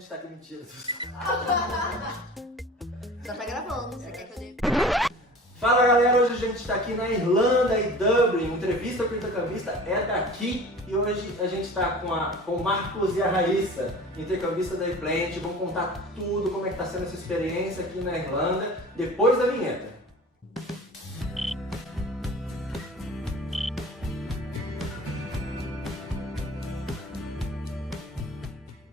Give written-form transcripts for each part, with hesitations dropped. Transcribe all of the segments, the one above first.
gente tá aqui, mentira. Já tá gravando, você quer que eu dê? Fala galera, hoje a gente está aqui na Irlanda e Dublin. Entrevista com o intercambista é daqui e hoje a gente está com o Marcos e a Raíssa, intercambista da iPlanet. Vão contar tudo, como é que está sendo essa experiência aqui na Irlanda, depois da vinheta.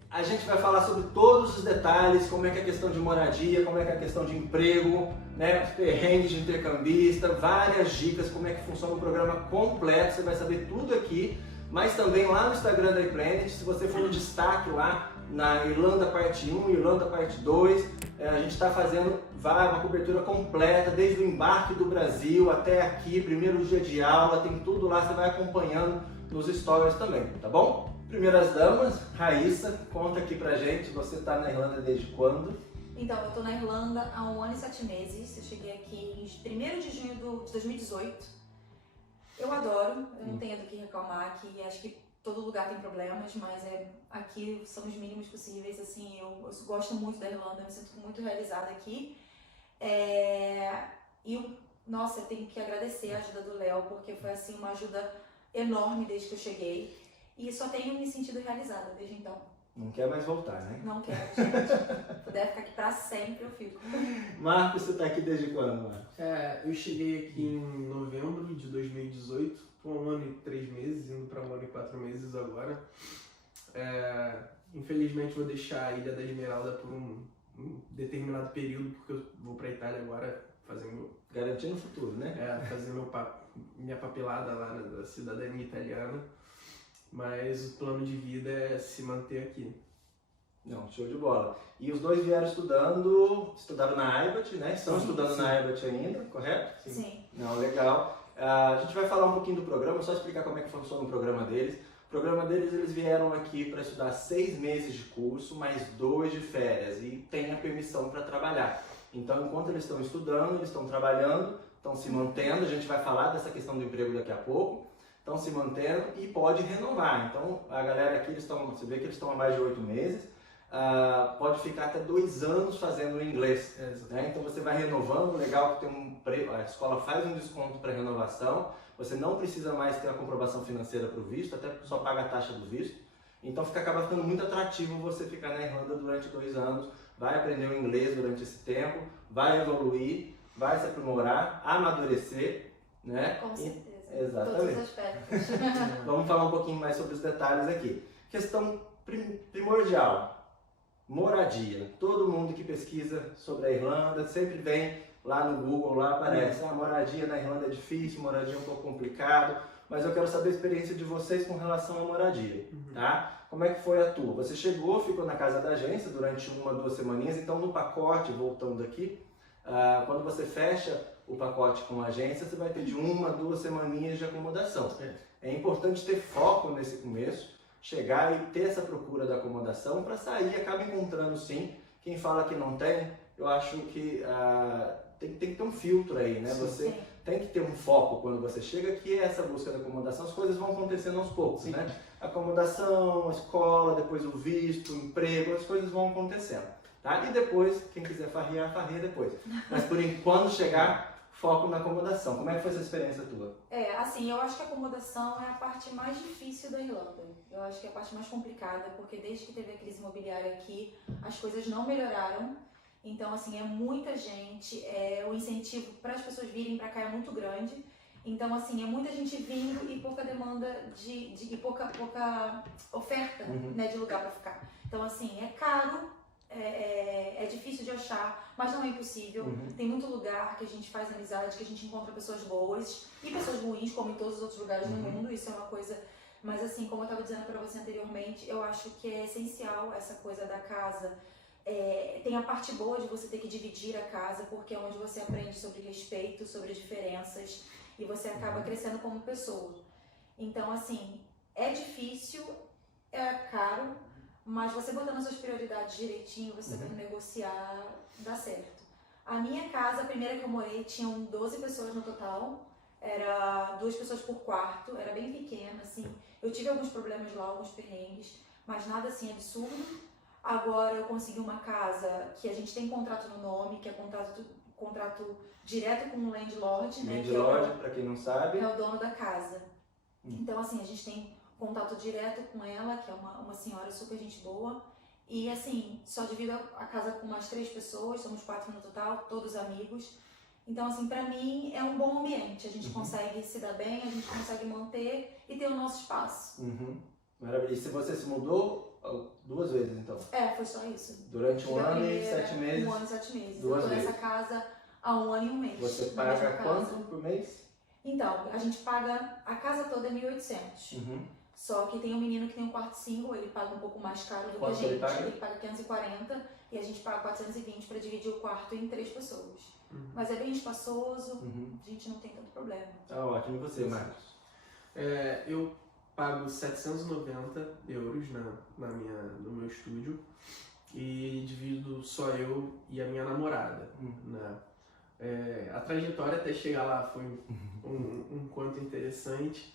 A gente vai falar sobre todos os detalhes, como é que é a questão de moradia, como é que é a questão de emprego, né, os perrengues de intercambista, várias dicas, como é que funciona o programa completo, você vai saber tudo aqui, mas também lá no Instagram da iPlanet, se você for no destaque lá na Irlanda parte 1, Irlanda parte 2, a gente está fazendo uma cobertura completa, desde o embarque do Brasil até aqui, primeiro dia de aula, tem tudo lá, você vai acompanhando nos stories também, tá bom? Primeiras damas, Raíssa, conta aqui pra gente, você tá na Irlanda desde quando? Então, eu tô na Irlanda há 1 ano e 7 meses, eu cheguei aqui em 1º de junho de 2018. Eu adoro, eu não tenho do que reclamar aqui, acho que todo lugar tem problemas, mas aqui são os mínimos possíveis, assim, eu gosto muito da Irlanda, eu me sinto muito realizada aqui. Nossa, eu tenho que agradecer a ajuda do Léo, porque foi assim uma ajuda enorme desde que eu cheguei. E só tenho me sentido realizada desde então. Não quer mais voltar, né? Não quero, gente. Se puder ficar aqui pra sempre, eu fico. Marcos, você tá aqui desde quando, Marcos? Eu cheguei aqui em novembro de 2018, tô 1 ano e 3 meses, indo para 1 ano e 4 meses agora. Infelizmente vou deixar a Ilha da Esmeralda por um determinado período, porque eu vou pra Itália agora fazer Garantindo o futuro, né? fazer minha papelada lá da cidadania italiana. Mas o plano de vida é se manter aqui. Não, show de bola. E os dois vieram estudaram na IBAT, né? Estão estudando na IBAT ainda, correto? Sim. Não, legal. A gente vai falar um pouquinho do programa, só explicar como é que funciona o programa deles. O programa deles, eles vieram aqui para estudar 6 meses de curso, mais 2 de férias e tem a permissão para trabalhar. Então, enquanto eles estão estudando, eles estão trabalhando, estão se mantendo, a gente vai falar dessa questão do emprego daqui a pouco. Estão se mantendo e pode renovar. Então a galera aqui, você vê que eles estão há mais de 8 meses, pode ficar até 2 anos fazendo inglês. Né? Então você vai renovando, legal que a escola faz um desconto para renovação, você não precisa mais ter a comprovação financeira para o visto, até só paga a taxa do visto. Então acaba ficando muito atrativo você ficar na Irlanda durante 2 anos, vai aprender o inglês durante esse tempo, vai evoluir, vai se aprimorar, amadurecer, né? Com certeza. Exatamente. Todos os aspectos. Vamos falar um pouquinho mais sobre os detalhes aqui. Questão primordial, moradia. Todo mundo que pesquisa sobre a Irlanda sempre vem lá no Google, lá aparece, moradia na Irlanda é difícil, moradia é um pouco complicado, mas eu quero saber a experiência de vocês com relação à moradia, tá? Como é que foi a tua? Você chegou, ficou na casa da agência durante 1 ou 2 semaninhas, então no pacote, voltando aqui, quando você fecha o pacote com a agência, você vai ter de 1 a 2 semaninhas de acomodação. É importante ter foco nesse começo, chegar e ter essa procura da acomodação para sair, acaba encontrando sim. Quem fala que não tem, eu acho que tem que ter um filtro aí, né? Você tem que ter um foco quando você chega, que é essa busca da acomodação, as coisas vão acontecendo aos poucos, né? Acomodação, a escola, depois o visto, o emprego, as coisas vão acontecendo. Tá? E depois, quem quiser farrear depois. Mas por enquanto chegar, foco na acomodação. Como é que foi essa experiência tua? Assim, eu acho que a acomodação é a parte mais difícil da Irlanda. Eu acho que é a parte mais complicada, porque desde que teve a crise imobiliária aqui, as coisas não melhoraram. Então, assim, é muita gente, o incentivo para as pessoas virem para cá é muito grande. Então, assim, é muita gente vindo e pouca demanda e pouca oferta, né, de lugar para ficar. Então, assim, é caro. É difícil de achar, mas não é impossível. Tem muito lugar que a gente faz amizade, que a gente encontra pessoas boas e pessoas ruins, como em todos os outros lugares do mundo. Isso é uma coisa, mas assim, como eu estava dizendo para você anteriormente, eu acho que é essencial essa coisa da casa. Tem a parte boa de você ter que dividir a casa, porque é onde você aprende sobre respeito, sobre diferenças e você acaba crescendo como pessoa. Então, assim, é difícil, é caro, mas você botando as suas prioridades direitinho, você sabendo negociar, dá certo. A minha casa, a primeira que eu morei, tinham 12 pessoas no total. Era 2 pessoas por quarto, era bem pequena, assim. Eu tive alguns problemas lá, alguns perrengues, mas nada assim absurdo. Agora eu consegui uma casa que a gente tem contrato no nome, que é contrato direto com o landlord, né? Landlord, para quem não sabe. É o dono da casa. Então, assim, a gente tem contato direto com ela, que é uma senhora super gente boa. E, assim, só divido a casa com mais 3 pessoas, somos 4 no total, todos amigos. Então, assim, pra mim é um bom ambiente. A gente consegue se dar bem, a gente consegue manter e ter o nosso espaço. Maravilha. E se você se mudou 2 vezes, então? Foi só isso. Durante um ano e 7 meses? 1 ano e 7 meses. 2 eu tô vezes. nessa casa há 1 ano e 1 mês. Você na mesma paga casa. quanto por mês? Então, a gente paga, a casa toda é 1.800. Só que tem um menino que tem um quarto single, ele paga um pouco mais caro do que a Quanto gente. ele paga? Ele paga 540 e a gente paga 420 para dividir o quarto em 3 pessoas. Mas é bem espaçoso, a gente não tem tanto problema. Tá ótimo. E você, Marcos? Eu pago 790 euros no meu estúdio e divido só eu e a minha namorada. Né? A trajetória até chegar lá foi um quanto interessante,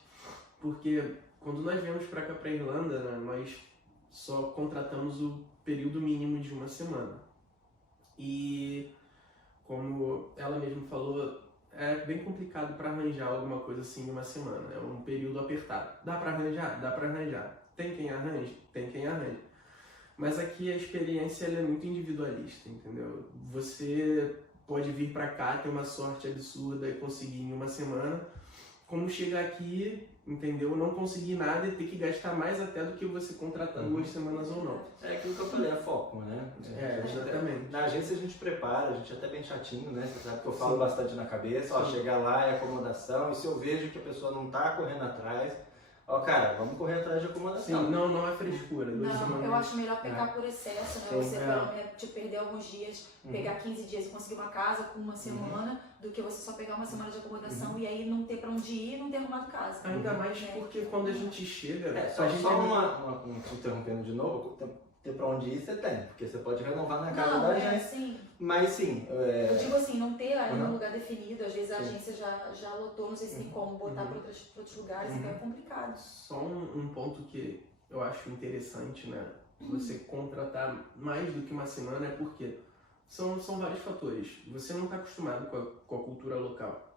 porque quando nós viemos para cá, para Irlanda, né, nós só contratamos o período mínimo de 1 semana. E como ela mesma falou, é bem complicado para arranjar alguma coisa assim em 1 semana. É um período apertado. Dá para arranjar? Dá para arranjar. Tem quem arranje? Tem quem arranje. Mas aqui a experiência ela é muito individualista, entendeu? Você pode vir para cá, ter uma sorte absurda e conseguir em 1 semana, como chegar aqui, entendeu? Não conseguir nada e ter que gastar mais até do que você contratar 2 semanas ou não. É aquilo que eu falei, é foco, né? Exatamente. Na agência a gente prepara, a gente é até bem chatinho, né? Você sabe que eu falo bastante na cabeça, ó, chegar lá é acomodação, e se eu vejo que a pessoa não tá correndo atrás, ó, cara, vamos correr atrás de acomodação. Sim, não é frescura. Não, eu acho melhor pecar por excesso, né? Sim, Você perder alguns dias, pegar 15 dias e conseguir uma casa com 1 semana, do que você só pegar 1 semana de acomodação e aí não ter pra onde ir e não ter arrumado casa. Ainda mais porque quando a gente chega... Só te interrompendo de novo, ter pra onde ir você tem, porque você pode renovar na casa da agência. Sim. Mas sim. Eu digo assim, não ter aí um lugar definido, às vezes a agência já lotou, não sei se tem como botar para outros lugares, então é complicado. Só um ponto que eu acho interessante, né? Você contratar mais do que 1 semana é porque são vários fatores. Você não está acostumado com a cultura local.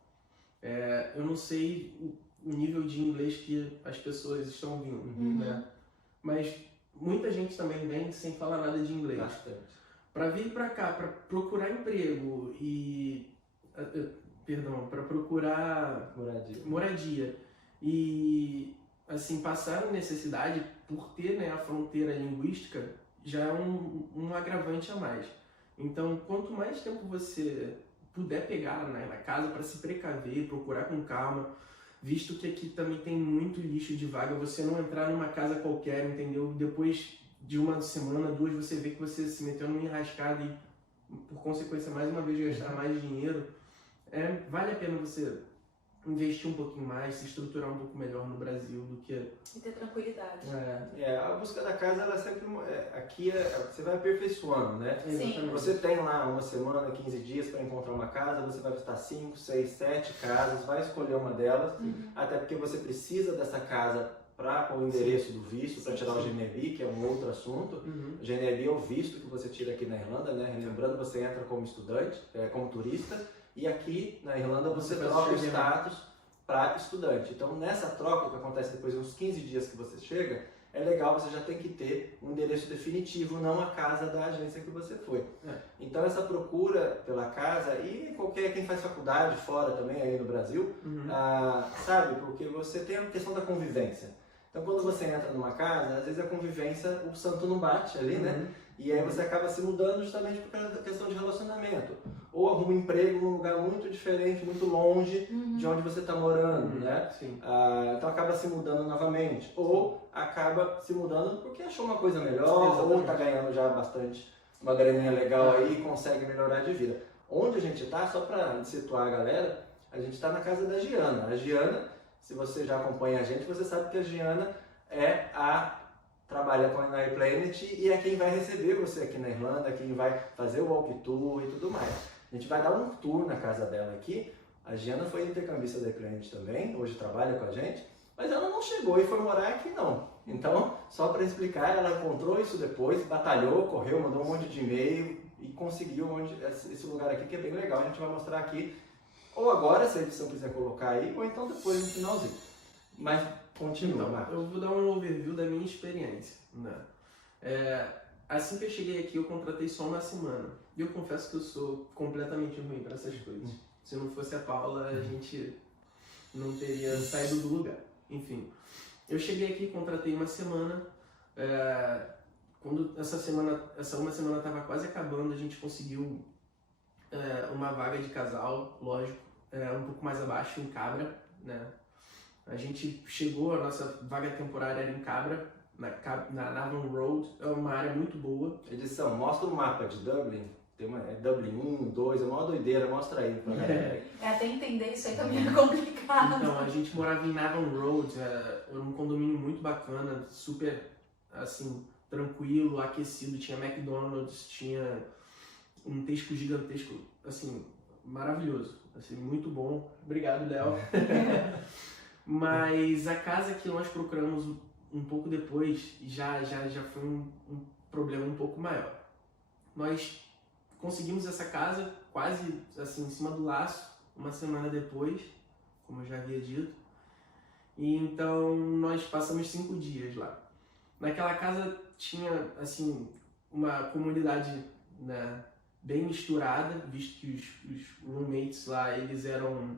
Eu não sei o nível de inglês que as pessoas estão vindo, né? Mas muita gente também vem sem falar nada de inglês. Bastante. Para vir para cá, para procurar emprego e... para procurar moradia e assim, passar necessidade por ter, né, a fronteira linguística já é um agravante a mais. Então, quanto mais tempo você puder pegar, né, na casa para se precaver, procurar com calma, visto que aqui também tem muito lixo de vaga, você não entrar numa casa qualquer, entendeu? Depois de 1 semana, 2, você vê que você se meteu numa enrascada e, por consequência, mais uma vez gastar mais dinheiro. Vale a pena você investir um pouquinho mais, se estruturar um pouco melhor no Brasil do que... E ter tranquilidade. A busca da casa, ela sempre... Aqui você vai aperfeiçoando, né? Sim. Você tem lá 1 semana, 15 dias para encontrar uma casa, você vai visitar 5, 6, 7 casas, vai escolher uma delas, até porque você precisa dessa casa para o endereço do visto, para tirar o GNB, que é um outro assunto. O GNB é o visto que você tira aqui na Irlanda, né? Lembrando, você entra como estudante, como turista, e aqui na Irlanda você troca o status para estudante. Então, nessa troca que acontece depois de uns 15 dias que você chega, é legal, você já tem que ter um endereço definitivo, não a casa da agência que você foi. Então, essa procura pela casa, e quem faz faculdade fora também, aí no Brasil, sabe, porque você tem a questão da convivência. Então, quando você entra numa casa, às vezes a convivência, o santo não bate ali, né? E aí você acaba se mudando justamente por causa da questão de relacionamento. Ou arruma um emprego num lugar muito diferente, muito longe de onde você está morando, né? Então acaba se mudando novamente. Ou acaba se mudando porque achou uma coisa melhor, ou está ganhando já bastante, uma graninha legal aí e consegue melhorar de vida. Onde a gente está, só para situar a galera, a gente está na casa da Giana. A Giana, se você já acompanha a gente, você sabe que a Giana trabalha com a iPlanet e é quem vai receber você aqui na Irlanda, quem vai fazer o walk tour e tudo mais. A gente vai dar um tour na casa dela aqui. A Giana foi intercambista da iPlanet também, hoje trabalha com a gente, mas ela não chegou e foi morar aqui não. Então, só para explicar, ela encontrou isso depois, batalhou, correu, mandou um monte de e-mail e conseguiu esse lugar aqui que é bem legal. A gente vai mostrar aqui, ou agora, se a edição quiser colocar aí, ou então depois no finalzinho. Mas continua, Então, Marcos. eu vou dar um overview da minha experiência, né? Assim que eu cheguei aqui, eu contratei só uma semana. E eu confesso que eu sou completamente ruim para essas coisas. Se não fosse a Paula, a gente não teria saído do lugar. Enfim, eu cheguei aqui, contratei uma semana. Quando essa uma semana estava quase acabando, a gente conseguiu uma vaga de casal, lógico, um pouco mais abaixo, em Cabra, né? A gente chegou, a nossa vaga temporária era em Cabra, na Navan Road, é uma área muito boa. Edição, mostra o mapa de Dublin. Tem Dublin 1, 2, é uma doideira, mostra aí pra galera. Até entender isso aí também é complicado. Então, a gente morava em Navan Road, era um condomínio muito bacana, super, assim, tranquilo, aquecido, tinha McDonald's, tinha um Tesco gigantesco, assim, maravilhoso, assim, muito bom. Obrigado, Léo. Mas a casa que nós procuramos um pouco depois já foi um problema um pouco maior. Nós conseguimos essa casa quase assim em cima do laço, uma semana depois, como eu já havia dito. E então nós passamos 5 dias lá. Naquela casa tinha assim uma comunidade, né, bem misturada, visto que os roommates lá eles eram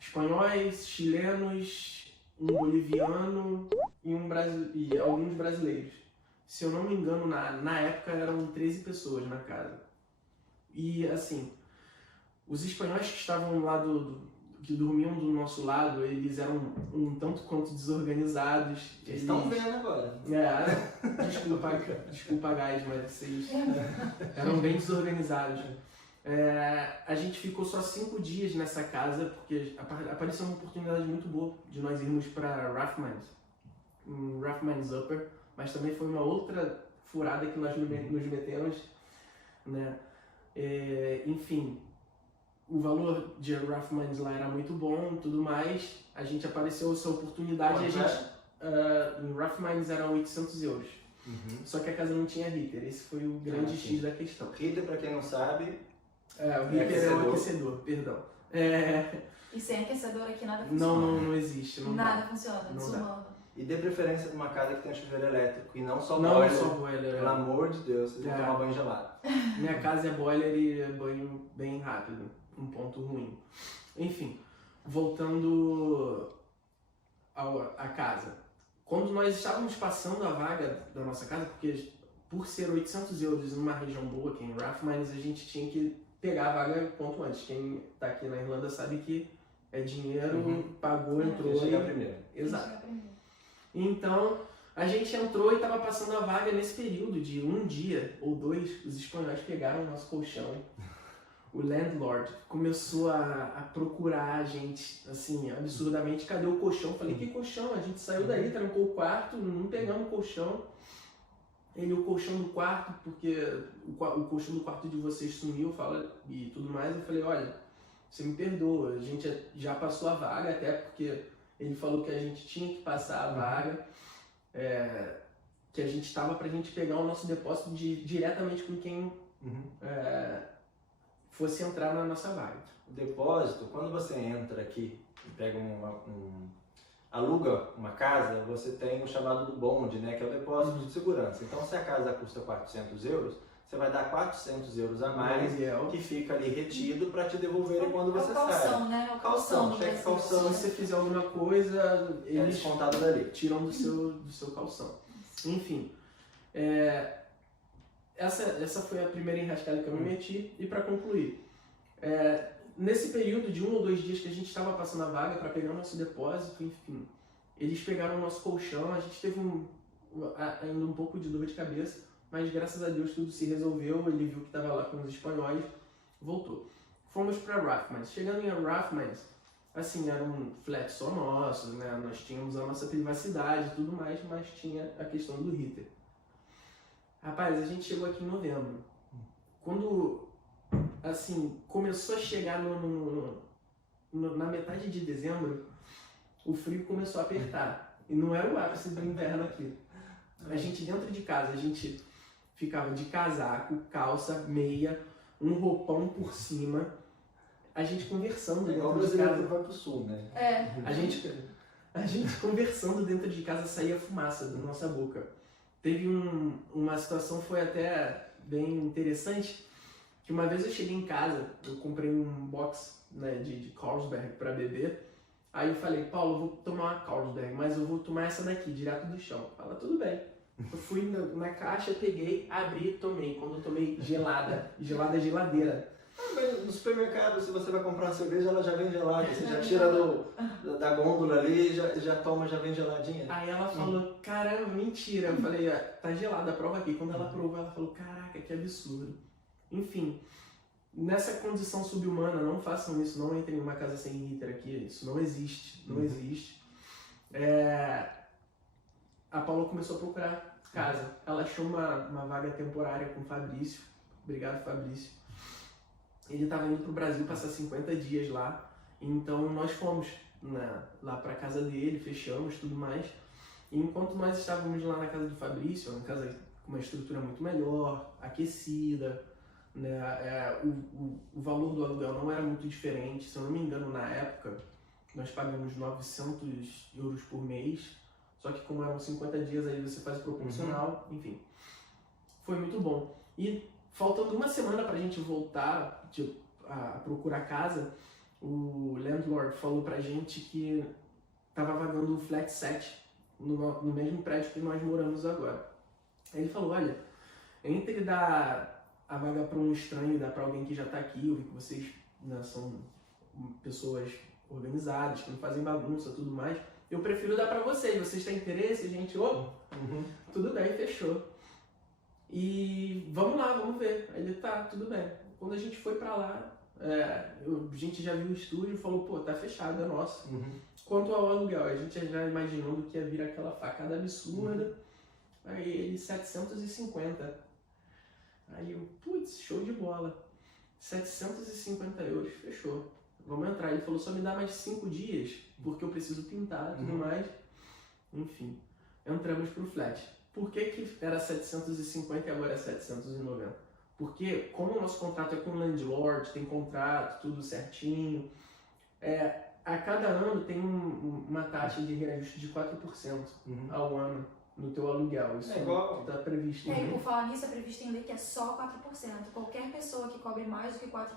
espanhóis, chilenos, um boliviano e alguns brasileiros. Se eu não me engano, na época eram 13 pessoas na casa. E assim, os espanhóis que estavam lá que dormiam do nosso lado, eles eram um tanto quanto desorganizados. Eles estão vendo agora. Desculpa, guys, mas vocês eram bem desorganizados. A gente ficou só 5 dias nessa casa, porque apareceu uma oportunidade muito boa de nós irmos para Rathmines Upper, mas também foi uma outra furada que nós nos metemos, né? Enfim, o valor de Rathmines lá era muito bom, tudo mais. A gente apareceu essa oportunidade e a gente em Rathmines eram 800 euros. Só que a casa não tinha heater, esse foi o grande X da questão. Heater, para quem não sabe, o heater é o aquecedor, perdão. E sem aquecedor aqui nada funciona. Não existe. Nada funciona, Não desumano. e dê preferência para uma casa que tem chuveiro elétrico e não só Não boiler. só boiler. Pelo amor de Deus, vocês vão tomar banho gelado. Minha casa é boiler e é banho bem rápido, um ponto ruim. Enfim, voltando à casa. Quando nós estávamos passando a vaga da nossa casa, porque por ser 800 euros numa região boa, que é em Rathmines, a gente tinha que pegar a vaga quanto antes. Quem está aqui na Irlanda sabe que é dinheiro, pagou, entrou Quem chegar primeiro. Exato. Então, a gente entrou e estava passando a vaga nesse período de 1 dia ou 2, os espanhóis pegaram o nosso colchão. O landlord começou a procurar a gente, assim, absurdamente, cadê o colchão? Falei, que colchão? A gente saiu daí, trancou o quarto, não pegamos o colchão. O colchão do quarto, porque o colchão do quarto de vocês sumiu, e tudo mais. Eu falei, olha, você me perdoa, a gente já passou a vaga, até porque ele falou que a gente tinha que passar a vaga, que a gente estava pra gente pegar o nosso depósito diretamente com quem fosse entrar na nossa vaga. O depósito, quando você entra aqui e pega aluga uma casa, você tem o chamado do bonde, né, que é o depósito de segurança. Então, se a casa custa 400 euros, você vai dar 400 euros a mais, que fica ali retido para te devolverem quando você sai. Calção, né? O calção, cheque Se calção. você fizer alguma coisa, É eles descontado dali. tiram do seu calção. Enfim, essa foi a primeira enrascada que eu me meti. E para concluir, nesse período de 1 ou 2 dias que a gente estava passando a vaga para pegar o nosso depósito, enfim, eles pegaram o nosso colchão, a gente teve ainda um pouco de dor de cabeça, mas graças a Deus tudo se resolveu, ele viu que estava lá com os espanhóis, voltou. Fomos para Rathmines. Chegando em Rathmines, assim, era um flat só nosso, né? Nós tínhamos a nossa privacidade e tudo mais, mas tinha a questão do heater. Rapaz, a gente chegou aqui em novembro. Quando, assim, começou a chegar na metade de dezembro, o frio começou a apertar. E não era o ápice do inverno aqui. A gente dentro de casa, a gente ficava de casaco, calça, meia, um roupão por cima, a gente conversando É igual o dentro de brasileiro casa. que vai pro sul, né? É. A gente conversando dentro de casa saía fumaça da nossa boca. Teve uma situação, foi até bem interessante, que uma vez eu cheguei em casa, eu comprei um box, né, de Carlsberg para beber. Aí eu falei, Paulo, eu vou tomar uma Carlsberg, mas eu vou tomar essa daqui, direto do chão. Fala, tudo bem. Eu fui na caixa, peguei, abri e tomei. Quando eu tomei gelada, geladeira. Mas no supermercado, se você vai comprar uma cerveja, ela já vem gelada. Você já tira da gôndola ali, já toma, já vem geladinha. Aí ela falou, caramba, mentira. Eu falei, tá gelada, prova aqui. Quando ela provou, ela falou, caraca, que absurdo. Enfim, nessa condição subhumana, não façam isso, não entrem em uma casa sem heater aqui, isso não existe, não existe. A Paula começou a procurar casa, ela achou uma vaga temporária com o Fabrício, obrigado Fabrício. Ele estava indo pro Brasil passar 50 dias lá, então nós fomos lá pra casa dele, fechamos tudo mais. E enquanto nós estávamos lá na casa do Fabrício, uma casa com uma estrutura muito melhor, aquecida, né, o valor do aluguel não era muito diferente, se eu não me engano na época nós pagamos 900 euros por mês, só que como eram 50 dias aí você faz proporcional, enfim, foi muito bom. E faltando uma semana pra gente voltar a procurar casa, o landlord falou pra gente que tava vagando um flat 7 no mesmo prédio que nós moramos agora. Aí ele falou, olha, entre dar a vaga para um estranho e dar para alguém que já está aqui, eu vi que vocês, né, são pessoas organizadas, que não fazem bagunça e tudo mais, eu prefiro dar para vocês têm interesse? A gente, tudo bem, fechou. E vamos lá, vamos ver. Aí ele, tá, tudo bem. Quando a gente foi para lá, a gente já viu o estúdio e falou, pô, tá fechado, é nosso. Quanto ao aluguel, a gente já imaginando que ia vir aquela facada absurda, aí ele 750. Aí eu, putz, show de bola, 750 euros, fechou, vamos entrar. Ele falou, só me dá mais 5 dias, porque eu preciso pintar e tudo mais. Enfim, entramos pro flat. Por que era 750 e agora é 790? Porque como o nosso contrato é com o landlord, tem contrato, tudo certinho, a cada ano tem uma taxa de reajuste de 4% ao ano no teu aluguel. Isso está previsto. E por falar nisso, é previsto em lei que é só 4%. Qualquer pessoa que cobre mais do que 4%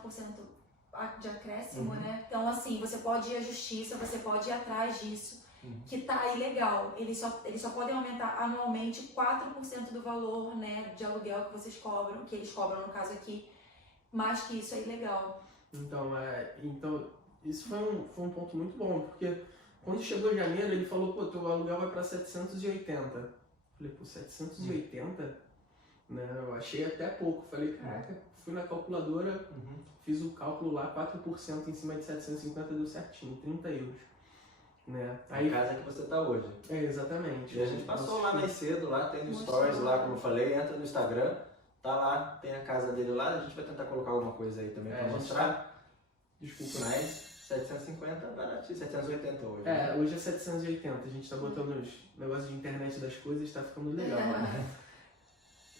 de acréscimo, né? Então, assim, você pode ir à justiça, você pode ir atrás disso, que tá ilegal. Eles só podem aumentar anualmente 4% do valor, né, de aluguel que vocês cobram, que eles cobram no caso aqui, mais que isso é ilegal. Então, isso foi um ponto muito bom, porque quando chegou janeiro, ele falou, pô, teu aluguel vai para 780. Falei, pô, 780? Né? Eu achei até pouco. Falei, caraca, fui na calculadora, fiz o cálculo lá, 4% em cima de 750 deu certinho, 30 euros. Né? Aí, a casa que você tá hoje. Exatamente. E a gente passou lá mais cedo, lá tem no Stories, lá como eu falei, entra no Instagram, tá lá, tem a casa dele lá, a gente vai tentar colocar alguma coisa aí também pra mostrar. Desculpa. Mas 750 baratinho, 780 hoje. Hoje é 780, a gente tá botando os negócios de internet das coisas, tá ficando legal. Né?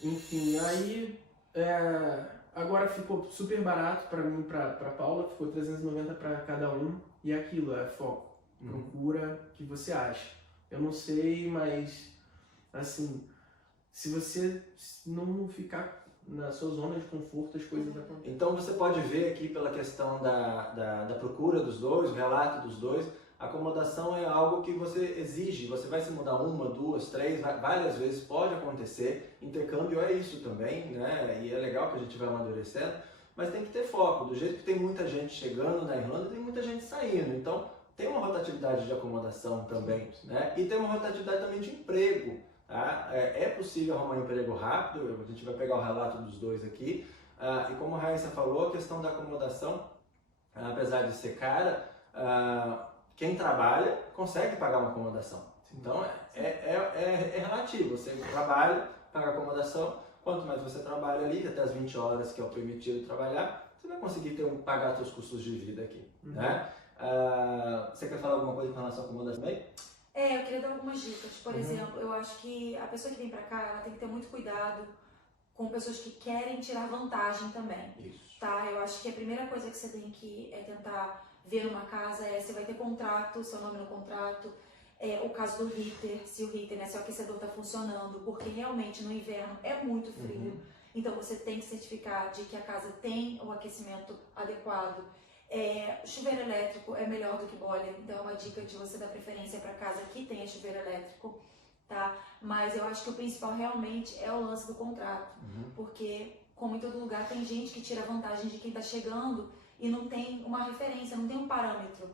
Enfim, aí agora ficou super barato pra mim e pra Paula, ficou 390 pra cada um, e aquilo é foco. Procura o que você acha. Eu não sei, mas assim, se você não ficar na sua zona de conforto, as coisas acontecem. Então você pode ver aqui pela questão da procura dos dois, o relato dos dois, a acomodação é algo que você exige, você vai se mudar uma, duas, três, várias vezes, pode acontecer, intercâmbio é isso também, né? E é legal que a gente vai amadurecendo, mas tem que ter foco, do jeito que tem muita gente chegando na Irlanda, tem muita gente saindo, então tem uma rotatividade de acomodação também, né? E tem uma rotatividade também de emprego. Tá? É possível arrumar um emprego rápido, a gente vai pegar o relato dos dois aqui. E como a Raíssa falou, a questão da acomodação, apesar de ser cara, quem trabalha consegue pagar uma acomodação. Então é relativo, você trabalha, paga acomodação, quanto mais você trabalha ali, até as 20 horas que é o permitido trabalhar, você vai conseguir pagar seus custos de vida aqui. Né? Você quer falar alguma coisa com relação à acomodação também? Eu queria dar algumas dicas. Por exemplo, eu acho que a pessoa que vem pra cá, ela tem que ter muito cuidado com pessoas que querem tirar vantagem também, Isso. tá? Eu acho que a primeira coisa que você tem que tentar ver numa casa se vai ter contrato, seu nome no contrato, o caso do heater, se o heater, né, se o aquecedor está funcionando, porque realmente no inverno é muito frio, então você tem que certificar de que a casa tem o aquecimento adequado. Chuveiro elétrico é melhor do que boiler, então é uma dica de você dar preferência para casa que tenha chuveiro elétrico, tá? Mas eu acho que o principal realmente é o lance do contrato, porque como em todo lugar tem gente que tira vantagem de quem está chegando e não tem uma referência, não tem um parâmetro.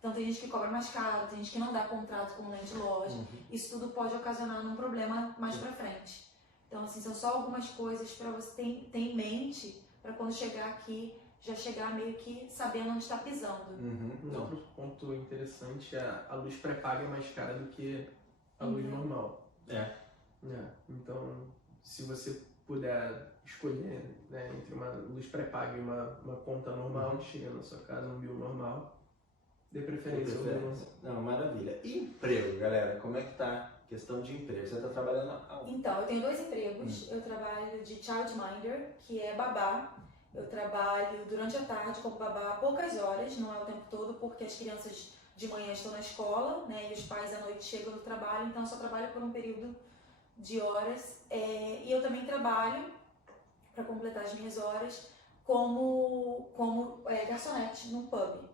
Então tem gente que cobra mais caro, tem gente que não dá contrato com o landlord. Isso tudo pode ocasionar um problema mais pra frente. Então assim, são só algumas coisas para você ter em mente para quando chegar aqui, já chegar meio que sabendo onde está pisando. Um outro ponto interessante é a luz pré-paga é mais cara do que a luz normal. Então, se você puder escolher, né, entre uma luz pré-paga e uma conta normal, que chega na sua casa, um bill normal, dê preferência ao bill normal. Não, maravilha. E emprego, galera? Como é que tá a questão de emprego? Você tá trabalhando aonde? Então, eu tenho 2 empregos. Eu trabalho de childminder, que é babá. Eu trabalho durante a tarde como babá poucas horas, não é o tempo todo, porque as crianças de manhã estão na escola, né, e os pais à noite chegam do trabalho, então eu só trabalho por um período de horas. E eu também trabalho, para completar as minhas horas, como garçonete num pub.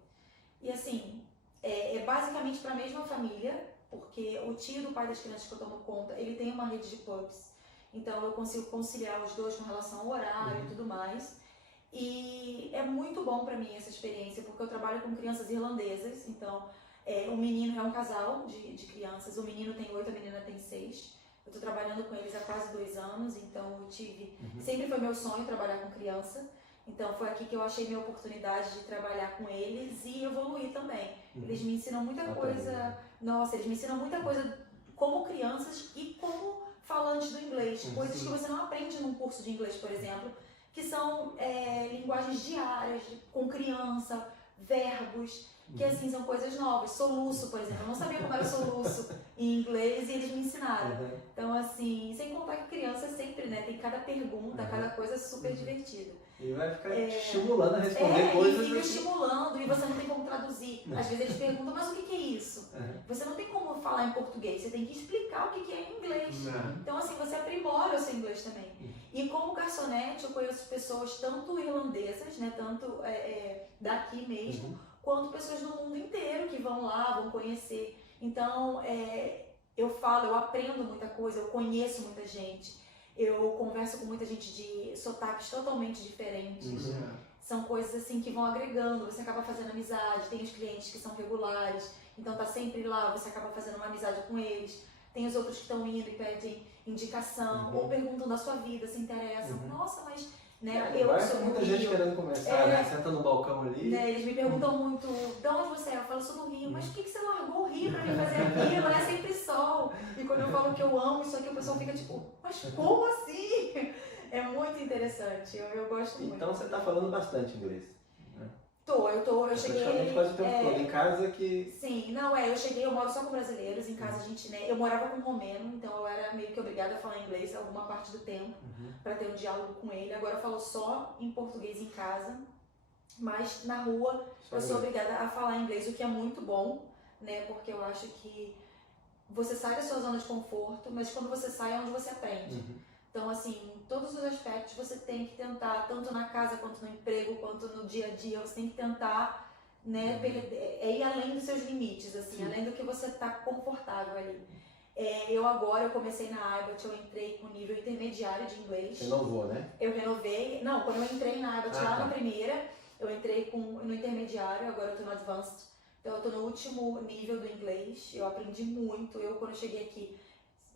E assim, é basicamente para a mesma família, porque o tio do pai das crianças que eu tomo conta, ele tem uma rede de pubs, então eu consigo conciliar os dois com relação ao horário e tudo mais. E é muito bom para mim essa experiência, porque eu trabalho com crianças irlandesas, então o menino é um casal de crianças, o menino tem 8, a menina tem 6. Eu estou trabalhando com eles há quase 2 anos, então eu tive... Sempre foi meu sonho trabalhar com criança, então foi aqui que eu achei minha oportunidade de trabalhar com eles e evoluir também. Eles me ensinam muita coisa, eles me ensinam muita coisa como crianças e como falantes do inglês, coisas que você não aprende num curso de inglês, por exemplo, que são linguagens diárias, com criança, verbos, que assim são coisas novas. Soluço, por exemplo, eu não sabia como era soluço em inglês e eles me ensinaram. Então assim, sem contar que criança sempre, né, tem cada pergunta, cada coisa super divertida. E vai ficar te estimulando a responder coisas. E fica estimulando, e você não tem como traduzir. Às vezes eles perguntam, mas o que é isso? Você não tem como falar em português, você tem que explicar o que é em inglês. Então assim, você aprimora o seu inglês também. E como garçonete, eu conheço pessoas tanto irlandesas, né, tanto daqui mesmo, quanto pessoas do mundo inteiro que vão lá, vão conhecer. Então, eu aprendo muita coisa, eu conheço muita gente. Eu converso com muita gente de sotaques totalmente diferentes. São coisas assim que vão agregando, você acaba fazendo amizade. Tem os clientes que são regulares, então tá sempre lá, você acaba fazendo uma amizade com eles. Tem os outros que estão indo e pedem indicação, ou perguntam da sua vida, se interessam. Nossa, mas... Né, eu sou muita gente querendo começar, né? Senta no balcão ali. Né, eles me perguntam muito, de onde você é? Eu falo, sou do Rio, mas por que você largou o Rio pra vir fazer aquilo? É sempre sol. E quando eu falo que eu amo isso aqui, o pessoal fica tipo, mas como assim? É muito interessante, eu gosto muito. Então você tá falando bastante inglês, né? Eu cheguei... Praticamente quase o tempo todo, em casa que... Sim, não, eu moro só com brasileiros, em casa a gente, né, eu morava com um romeno, então eu era meio que obrigada a falar inglês alguma parte do tempo, para ter um diálogo com ele. Agora eu falo só em português em casa, mas na rua eu sou obrigada a falar inglês, o que é muito bom, né, porque eu acho que você sai da sua zona de conforto, mas quando você sai é onde você aprende. Então, assim, em todos os aspectos você tem que tentar, tanto na casa, quanto no emprego, quanto no dia a dia, você tem que tentar, né, ir além dos seus limites, assim, além do que você está confortável ali. Eu comecei na Ibot, eu entrei com nível intermediário de inglês. Renovou, né? Eu renovei, não, quando eu entrei na Ibot lá na primeira, eu entrei no intermediário, agora eu tô no Advanced. Então eu tô no último nível do inglês, eu aprendi muito. Quando eu cheguei aqui,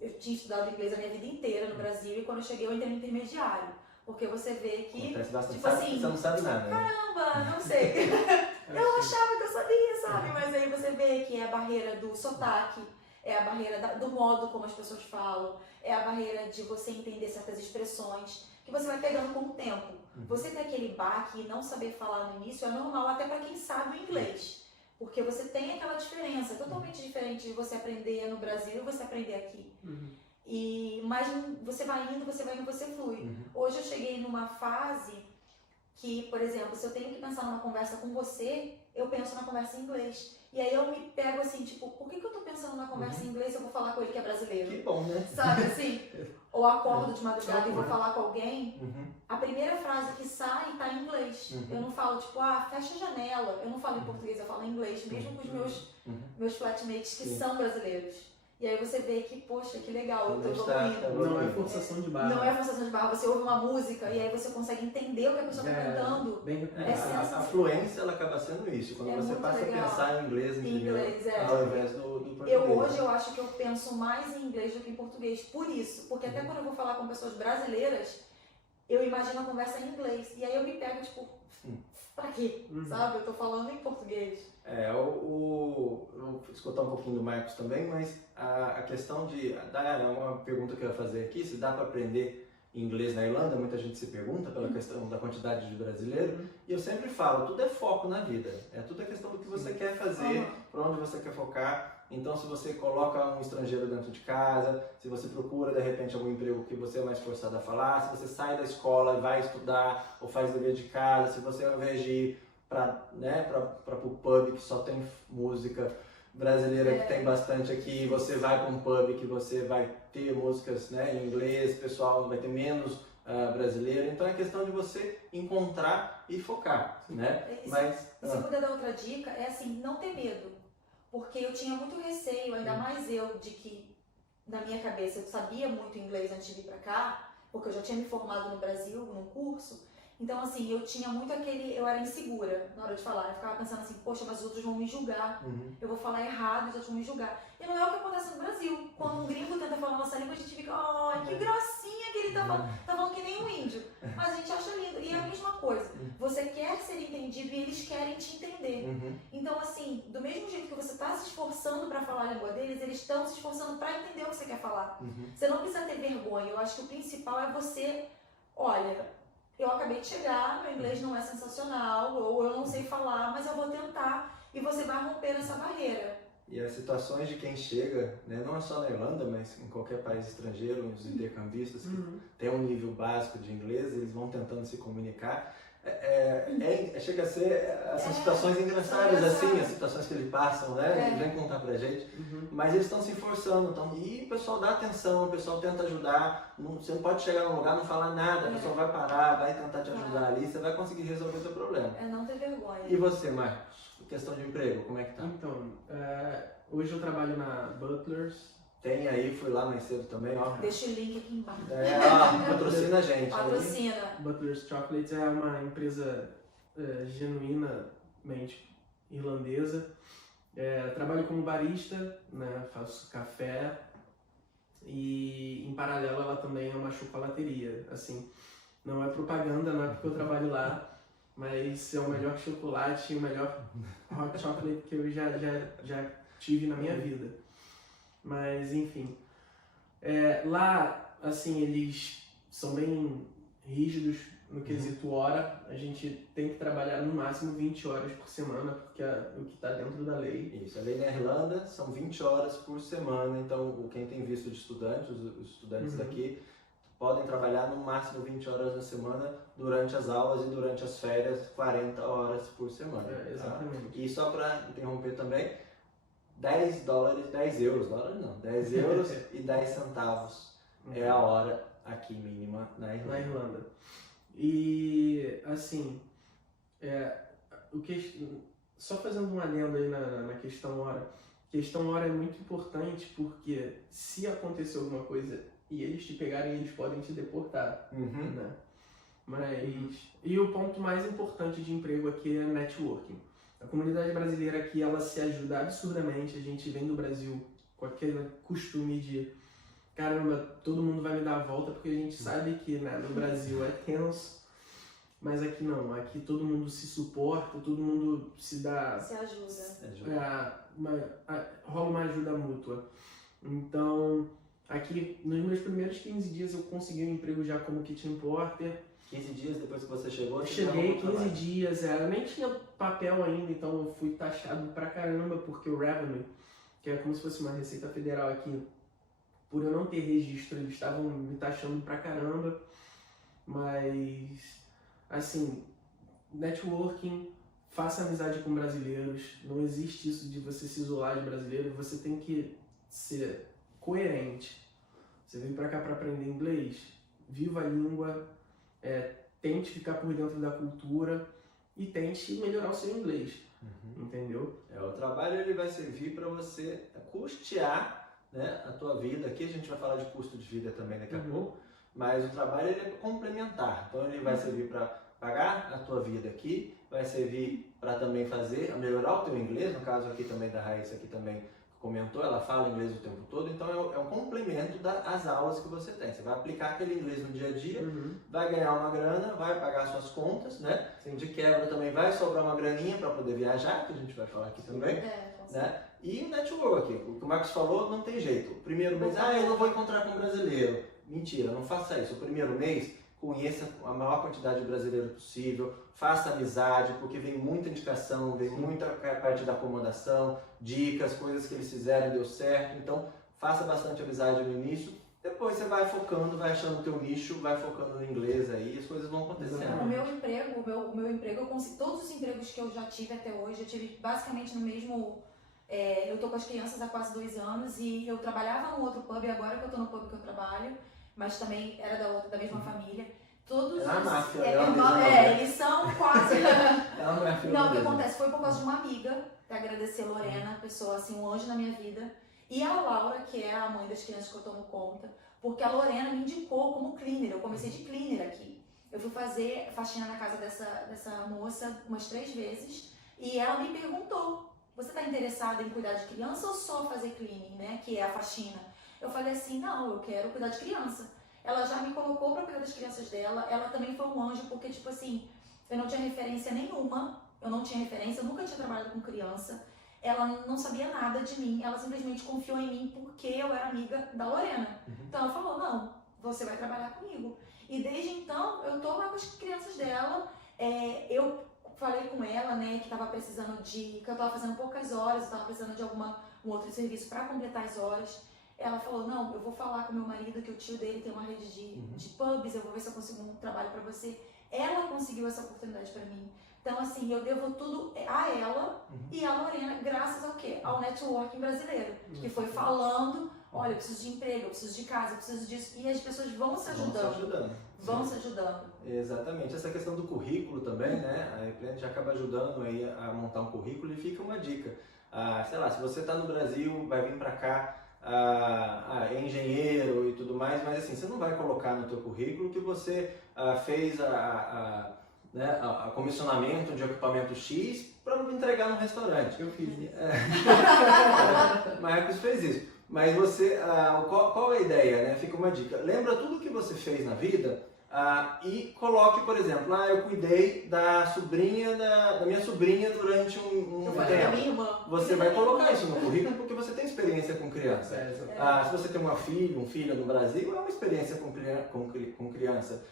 eu tinha estudado inglês a minha vida inteira no Brasil, e quando eu cheguei eu entrei no intermediário. Porque você vê que, tipo assim, você não sabe nada, né? Caramba, não sei. Eu achava que eu sabia, sabe? Mas aí você vê que é a barreira do sotaque, é a barreira do modo como as pessoas falam, é a barreira de você entender certas expressões, que você vai pegando com o tempo. Você ter aquele baque e não saber falar no início é normal até para quem sabe o inglês. Porque você tem aquela diferença, totalmente diferente de você aprender no Brasil e você aprender aqui. Mas você vai indo, você flui. Hoje eu cheguei numa fase que, por exemplo, se eu tenho que pensar numa conversa com você, eu penso na conversa em inglês. E aí eu me pego assim, tipo, por que eu tô pensando na conversa em inglês se eu vou falar com ele que é brasileiro? Que bom, né? Sabe assim? Ou acordo de madrugada e vou falar com alguém, a primeira frase que sai tá em inglês. Eu não falo, tipo, fecha a janela. Eu não falo em português, eu falo em inglês, mesmo com os meus flatmates que são brasileiros. E aí você vê que, poxa, que legal, eu tô evoluindo. Não é forçação de barra. Não é forçação de barra, você ouve uma música e aí você consegue entender o que a pessoa está cantando. A fluência ela acaba sendo isso, quando você passa a pensar em inglês ao invés do português. Hoje eu acho que eu penso mais em inglês do que em português, por isso. Porque até quando eu vou falar com pessoas brasileiras, eu imagino a conversa em inglês. E aí eu me pego, tipo, pra quê? Sabe? Eu tô falando em português. Eu vou escutar um pouquinho do Marcos também, mas a questão de... uma pergunta que eu ia fazer aqui, se dá para aprender inglês na Irlanda, muita gente se pergunta pela questão da quantidade de brasileiro, e eu sempre falo, tudo é foco na vida, tudo é questão do que você quer fazer, para onde você quer focar. Então, se você coloca um estrangeiro dentro de casa, se você procura de repente algum emprego que você é mais forçado a falar, se você sai da escola e vai estudar ou faz dever de casa, se você ao invés de ir para o pub que só tem música brasileira que tem bastante aqui, você vai para um pub que você vai ter músicas em inglês, pessoal vai ter menos brasileiro, então é questão de você encontrar e focar, né? Se eu puder dar outra dica, é assim, não ter medo, porque eu tinha muito receio, ainda mais eu, de que na minha cabeça eu sabia muito inglês antes de vir para cá, porque eu já tinha me formado no Brasil, num curso. Então, assim, eu tinha muito eu era insegura na hora de falar. Eu ficava pensando assim, poxa, mas os outros vão me julgar. Eu vou falar errado, os outros vão me julgar. E não é o que acontece no Brasil. Quando um gringo tenta falar nossa língua, a gente fica, que gracinha que ele tá falando. Tá falando que nem um índio. Mas a gente acha lindo. E é a mesma coisa. Você quer ser entendido e eles querem te entender. Então, assim, do mesmo jeito que você tá se esforçando pra falar a língua deles, eles estão se esforçando pra entender o que você quer falar. Você não precisa ter vergonha. Eu acho que o principal é você, olha... Eu acabei de chegar, meu inglês não é sensacional, ou eu não sei falar, mas eu vou tentar e você vai romper essa barreira. E as situações de quem chega, não é só na Irlanda, mas em qualquer país estrangeiro, os intercambistas que têm um nível básico de inglês, eles vão tentando se comunicar. Chega a ser essas situações engraçadas, assim, as situações que eles passam, eles vêm contar pra gente, mas eles estão se esforçando, e o pessoal dá atenção, o pessoal tenta ajudar, você não pode chegar num lugar e não falar nada, a pessoa vai parar, vai tentar te ajudar ali, você vai conseguir resolver o seu problema. Não ter vergonha. E você, Marcos, questão de emprego, como é que tá? Então, hoje eu trabalho na Butlers. Tem aí, fui lá mais cedo também, ó. Deixa o link aqui embaixo. Patrocina a gente. Patrocina. Butlers Chocolates é uma empresa genuinamente irlandesa. Trabalho como barista, faço café e em paralelo ela também é uma chocolateria. Assim, não é propaganda, não é porque eu trabalho lá, mas é o melhor chocolate e o melhor hot chocolate que eu já tive na minha vida. Mas, enfim, lá, assim, eles são bem rígidos no quesito hora. A gente tem que trabalhar no máximo 20 horas por semana, porque é o que está dentro da lei. Isso, a lei na Irlanda são 20 horas por semana, então quem tem visto de estudante, os estudantes daqui, podem trabalhar no máximo 20 horas na semana durante as aulas e durante as férias, 40 horas por semana. Exatamente. Tá? E só para interromper também, 10 euros e 10 centavos é a hora aqui mínima na Irlanda. E, assim, só fazendo um adendo aí na questão hora. Questão hora é muito importante porque se acontecer alguma coisa e eles te pegarem, eles podem te deportar, né? E o ponto mais importante de emprego aqui é networking. A comunidade brasileira aqui, ela se ajuda absurdamente. A gente vem do Brasil com aquele costume de, caramba, todo mundo vai me dar a volta, porque a gente sabe que no Brasil é tenso, mas aqui não. Aqui todo mundo se suporta, todo mundo se dá... Se ajuda. Rola uma ajuda mútua. Então, Aqui, nos meus primeiros 15 dias, eu consegui um emprego já como kitchen porter. 15 dias depois que você chegou, Eu você cheguei já 15 trabalho. dias, eu nem tinha papel ainda, então eu fui taxado pra caramba, porque o Revenue, que é como se fosse uma receita federal aqui, por eu não ter registro, eles estavam me taxando pra caramba. Mas, assim, networking, faça amizade com brasileiros, não existe isso de você se isolar de brasileiro, você tem que ser coerente. Você veio pra cá pra aprender inglês, viva a língua, tente ficar por dentro da cultura e tente melhorar o seu inglês, entendeu? O trabalho ele vai servir para você custear, né, a tua vida. Aqui a gente vai falar de custo de vida também daqui a pouco, mas o trabalho ele é complementar. Então ele vai servir para pagar a tua vida aqui, vai servir para também melhorar o teu inglês. No caso aqui também da Raíssa, aqui também comentou, ela fala inglês o tempo todo, então é um complemento das aulas que você tem. Você vai aplicar aquele inglês no dia a dia, vai ganhar uma grana, vai pagar suas contas, né? De quebra também vai sobrar uma graninha para poder viajar, que a gente vai falar aqui também, né? E o network, o que o Marcos falou, não tem jeito. O primeiro mês, eu não vou encontrar com um brasileiro. Mentira, não faça isso. O primeiro mês, conheça a maior quantidade de brasileiro possível, faça amizade, porque vem muita indicação, vem muita parte da acomodação, dicas, coisas que eles fizeram, deu certo. Então, faça bastante amizade no início. Depois você vai focando, vai achando o teu nicho, vai focando no inglês aí, as coisas vão acontecendo. O meu emprego, eu consegui, todos os empregos que eu já tive até hoje, eu tive basicamente no mesmo... eu tô com as crianças há quase 2 anos e eu trabalhava no outro pub, e agora que eu tô no pub que eu trabalho, mas também era da mesma família. Todos a máfia, eles são quase... Ela não é filha Não, o que mesmo. acontece foi por causa de uma amiga, agradecer a Lorena, pessoa assim, um anjo na minha vida, e a Laura, que é a mãe das crianças que eu tomo conta, porque a Lorena me indicou como cleaner. Eu comecei de cleaner aqui. Eu fui fazer faxina na casa dessa moça umas 3 vezes e ela me perguntou: você está interessada em cuidar de criança ou só fazer cleaning, né? Que é a faxina. Eu falei assim: não, eu quero cuidar de criança. Ela já me colocou para cuidar das crianças dela. Ela também foi um anjo, porque, tipo assim, eu não tinha referência nenhuma. Eu não tinha referência, eu nunca tinha trabalhado com criança. Ela não sabia nada de mim. Ela simplesmente confiou em mim porque eu era amiga da Lorena. Então ela falou: não, você vai trabalhar comigo. E desde então, eu tô lá com as crianças dela. Eu falei com ela, né, que tava precisando que eu tava fazendo poucas horas, eu tava precisando de um outro serviço para completar as horas. Ela falou: não, eu vou falar com meu marido, que o tio dele tem uma rede de pubs, eu vou ver se eu consigo um trabalho para você. Ela conseguiu essa oportunidade para mim. Então, assim, eu devo tudo a ela e a Lorena, graças ao quê? Ao networking brasileiro, que foi falando: olha, eu preciso de emprego, eu preciso de casa, eu preciso disso. E as pessoas vão se ajudando. Vão se ajudando. Exatamente. Essa questão do currículo também, né? A Eplente acaba ajudando aí a montar um currículo, e fica uma dica. Sei lá, se você está no Brasil, vai vir para cá, é engenheiro e tudo mais, mas assim, você não vai colocar no teu currículo que você fez né, comissionamento de equipamento X para entregar no restaurante. Eu fiz isso. Marcos fez isso. Mas você, qual é a ideia, né? Fica uma dica. Lembra tudo que você fez na vida e coloque, por exemplo, eu cuidei da sobrinha da minha sobrinha durante um Eu falei da tempo. minha irmã. Você vai colocar isso no currículo porque você tem experiência com criança. Se você tem um filho no Brasil, é uma experiência com criança.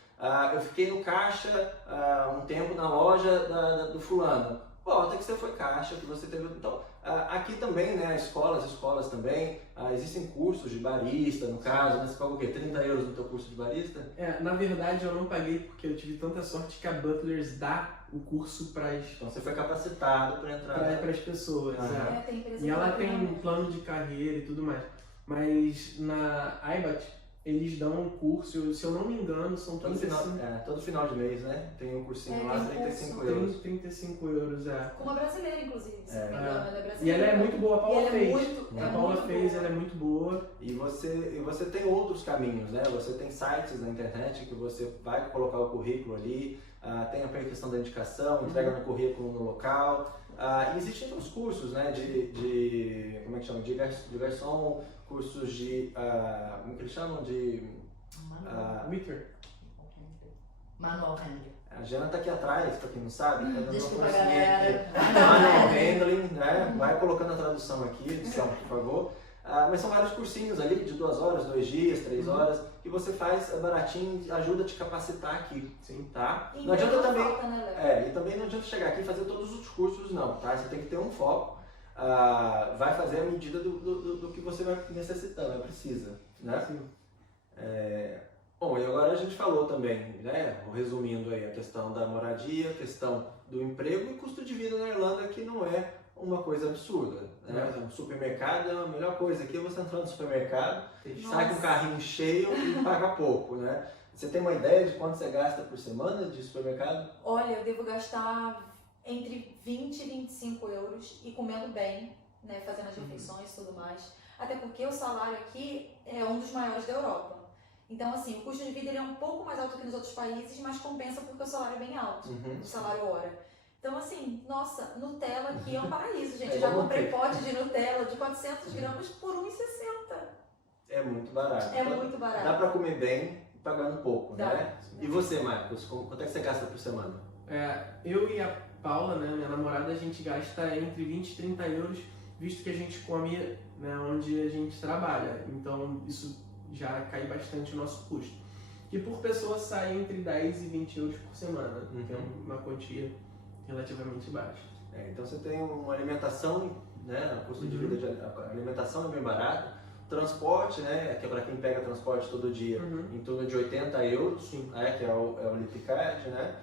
Eu fiquei no caixa um tempo na loja do fulano. Bota que você foi caixa, que você teve... Então, aqui também, né, as escolas também, existem cursos de barista, no caso, né, você paga o quê? 30 euros no teu curso de barista? Na verdade eu não paguei porque eu tive tanta sorte que a Butlers dá o curso para Então você foi capacitado para entrar... as pessoas. Tem empresa E ela que tem vai um plano de carreira e tudo mais. Mas na IBAT eles dão um curso, se eu não me engano, são Todo final de mês, né? Tem um cursinho lá, tem 35 euros. 35 euros, Com uma brasileira, inclusive, se não me engano, ela é brasileira. E ela é muito boa, a Paula ela fez. É A Paula muito fez, boa. ela é muito boa. E você tem outros caminhos, né? Você tem sites na internet que você vai colocar o currículo ali, tem a questão da indicação, entrega no currículo no local. E existem outros cursos, né? Como é que chama? De garçom, cursos de... como que eles chamam? Witter. Manual handling. A Jana tá aqui atrás, pra quem não sabe, tá dando uma Desculpa, forcinha galera. aqui. Manual handling, né? Vai colocando a tradução aqui, edição, por favor. Mas são vários cursinhos ali, de 2 horas, 2 dias, 3 horas, que você faz baratinho, ajuda a te capacitar aqui, Sim. tá? E Não adianta também, falta, né, Léo? e também não adianta chegar aqui e fazer todos os cursos não, tá? Você tem que ter um foco, vai fazer a medida do que você vai necessitando, precisa, né? Sim. Bom, e agora a gente falou também, né, resumindo aí a questão da moradia, a questão do emprego e custo de vida na Irlanda, que não é uma coisa absurda, né? O supermercado é a melhor coisa aqui, é você entrar no supermercado, sai com o carrinho cheio e paga pouco, né? Você tem uma ideia de quanto você gasta por semana de supermercado? Olha, eu devo gastar entre 20 e 25 euros e comendo bem, né, fazendo as refeições e tudo mais. Até porque o salário aqui é um dos maiores da Europa. Então, assim, o custo de vida ele é um pouco mais alto que nos outros países, mas compensa porque o salário é bem alto, o salário hora. Então, assim, nossa, Nutella aqui é um paraíso, gente. Eu já comprei pote de Nutella de 400 gramas por 1,60. É muito barato. É muito barato. Dá pra comer bem pagando pouco, Dá. né? E você, Marcos, quanto é que você gasta por semana? Eu e a Paula, né, minha namorada, a gente gasta entre 20 e 30 euros, visto que a gente come, né, onde a gente trabalha. Então, isso já cai bastante o nosso custo. E por pessoa sai entre 10 e 20 euros por semana, que é uma quantia relativamente baixa. Então você tem uma alimentação, né? O custo de vida a alimentação é bem barato. Transporte, né? Que é para quem pega transporte todo dia, em torno de 80 euros, né, que é o Lipicard, né?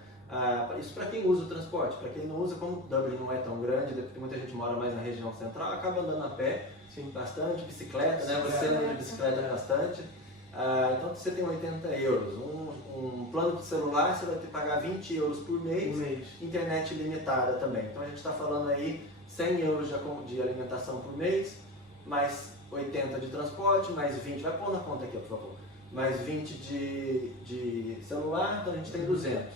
Isso para quem usa o transporte. Para quem não usa, como Dublin não é tão grande, porque muita gente mora mais na região central, acaba andando a pé, bastante, bicicleta, né? Você anda de bicicleta bastante. Então você tem 80 euros. Um plano de celular você vai ter que pagar 20 euros por mês, internet ilimitada também. Então a gente está falando aí 100 euros de alimentação por mês, mais 80 de transporte, mais 20, vai pôr na conta aqui, por favor, mais 20 de celular, então a gente tem 200.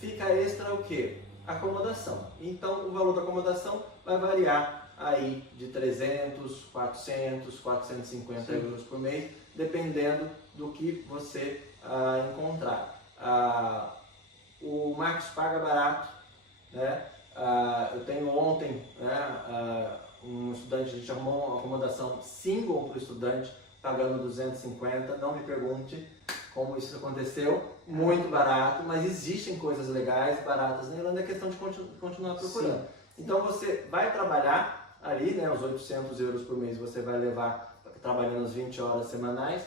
Fica extra o quê? Acomodação. Então o valor da acomodação vai variar aí de 300, 400, 450 euros por mês, dependendo do que você encontrar. O Marcos paga barato, né? Eu tenho ontem, né, um estudante, a gente arrumou uma acomodação single para o estudante, pagando 250, não me pergunte como isso aconteceu, muito barato, mas existem coisas legais, baratas na Irlanda, é questão de continuar procurando. Então você vai trabalhar ali, né, os 800 euros por mês você vai levar trabalhando as 20 horas semanais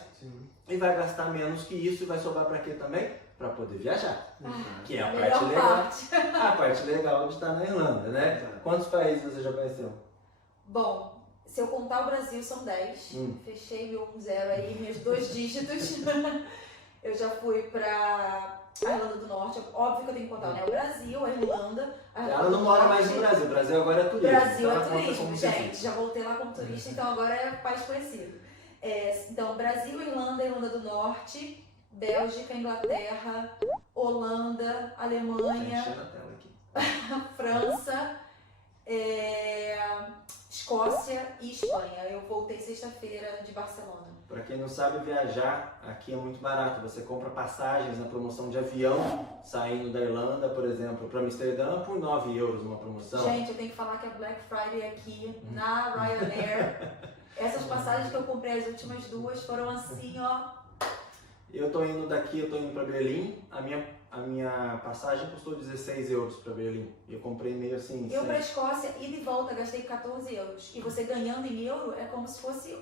e vai gastar menos que isso e vai sobrar para quê também? Para poder viajar, que é a parte legal, a parte legal de estar na Irlanda, né? Quantos países você já conheceu? Bom, se eu contar o Brasil são 10, fechei meu 0 aí, meus 2 dígitos. Eu já fui pra Irlanda do Norte, óbvio que eu tenho que contar, né? O Brasil, a Irlanda. Ela não mora mais no Brasil, o Brasil agora é turismo. Brasil então é turismo, gente, já voltei lá como turista, então agora é país conhecido. Então, Brasil, Irlanda, Irlanda do Norte, Bélgica, Inglaterra, Holanda, Alemanha, França, Escócia e Espanha. Eu voltei sexta-feira de Barcelona. Para quem não sabe, viajar aqui é muito barato. Você compra passagens na promoção de avião, saindo da Irlanda, por exemplo, para Amsterdã, por 9 euros uma promoção. Gente, eu tenho que falar que a Black Friday aqui na Ryanair, essas passagens que eu comprei, as últimas 2, foram assim, ó. Eu tô indo daqui, eu tô indo para Berlim, a minha passagem custou 16 euros para Berlim. Eu comprei meio assim... Eu para a Escócia, ida e volta, gastei 14 euros. E você ganhando em euro é como se fosse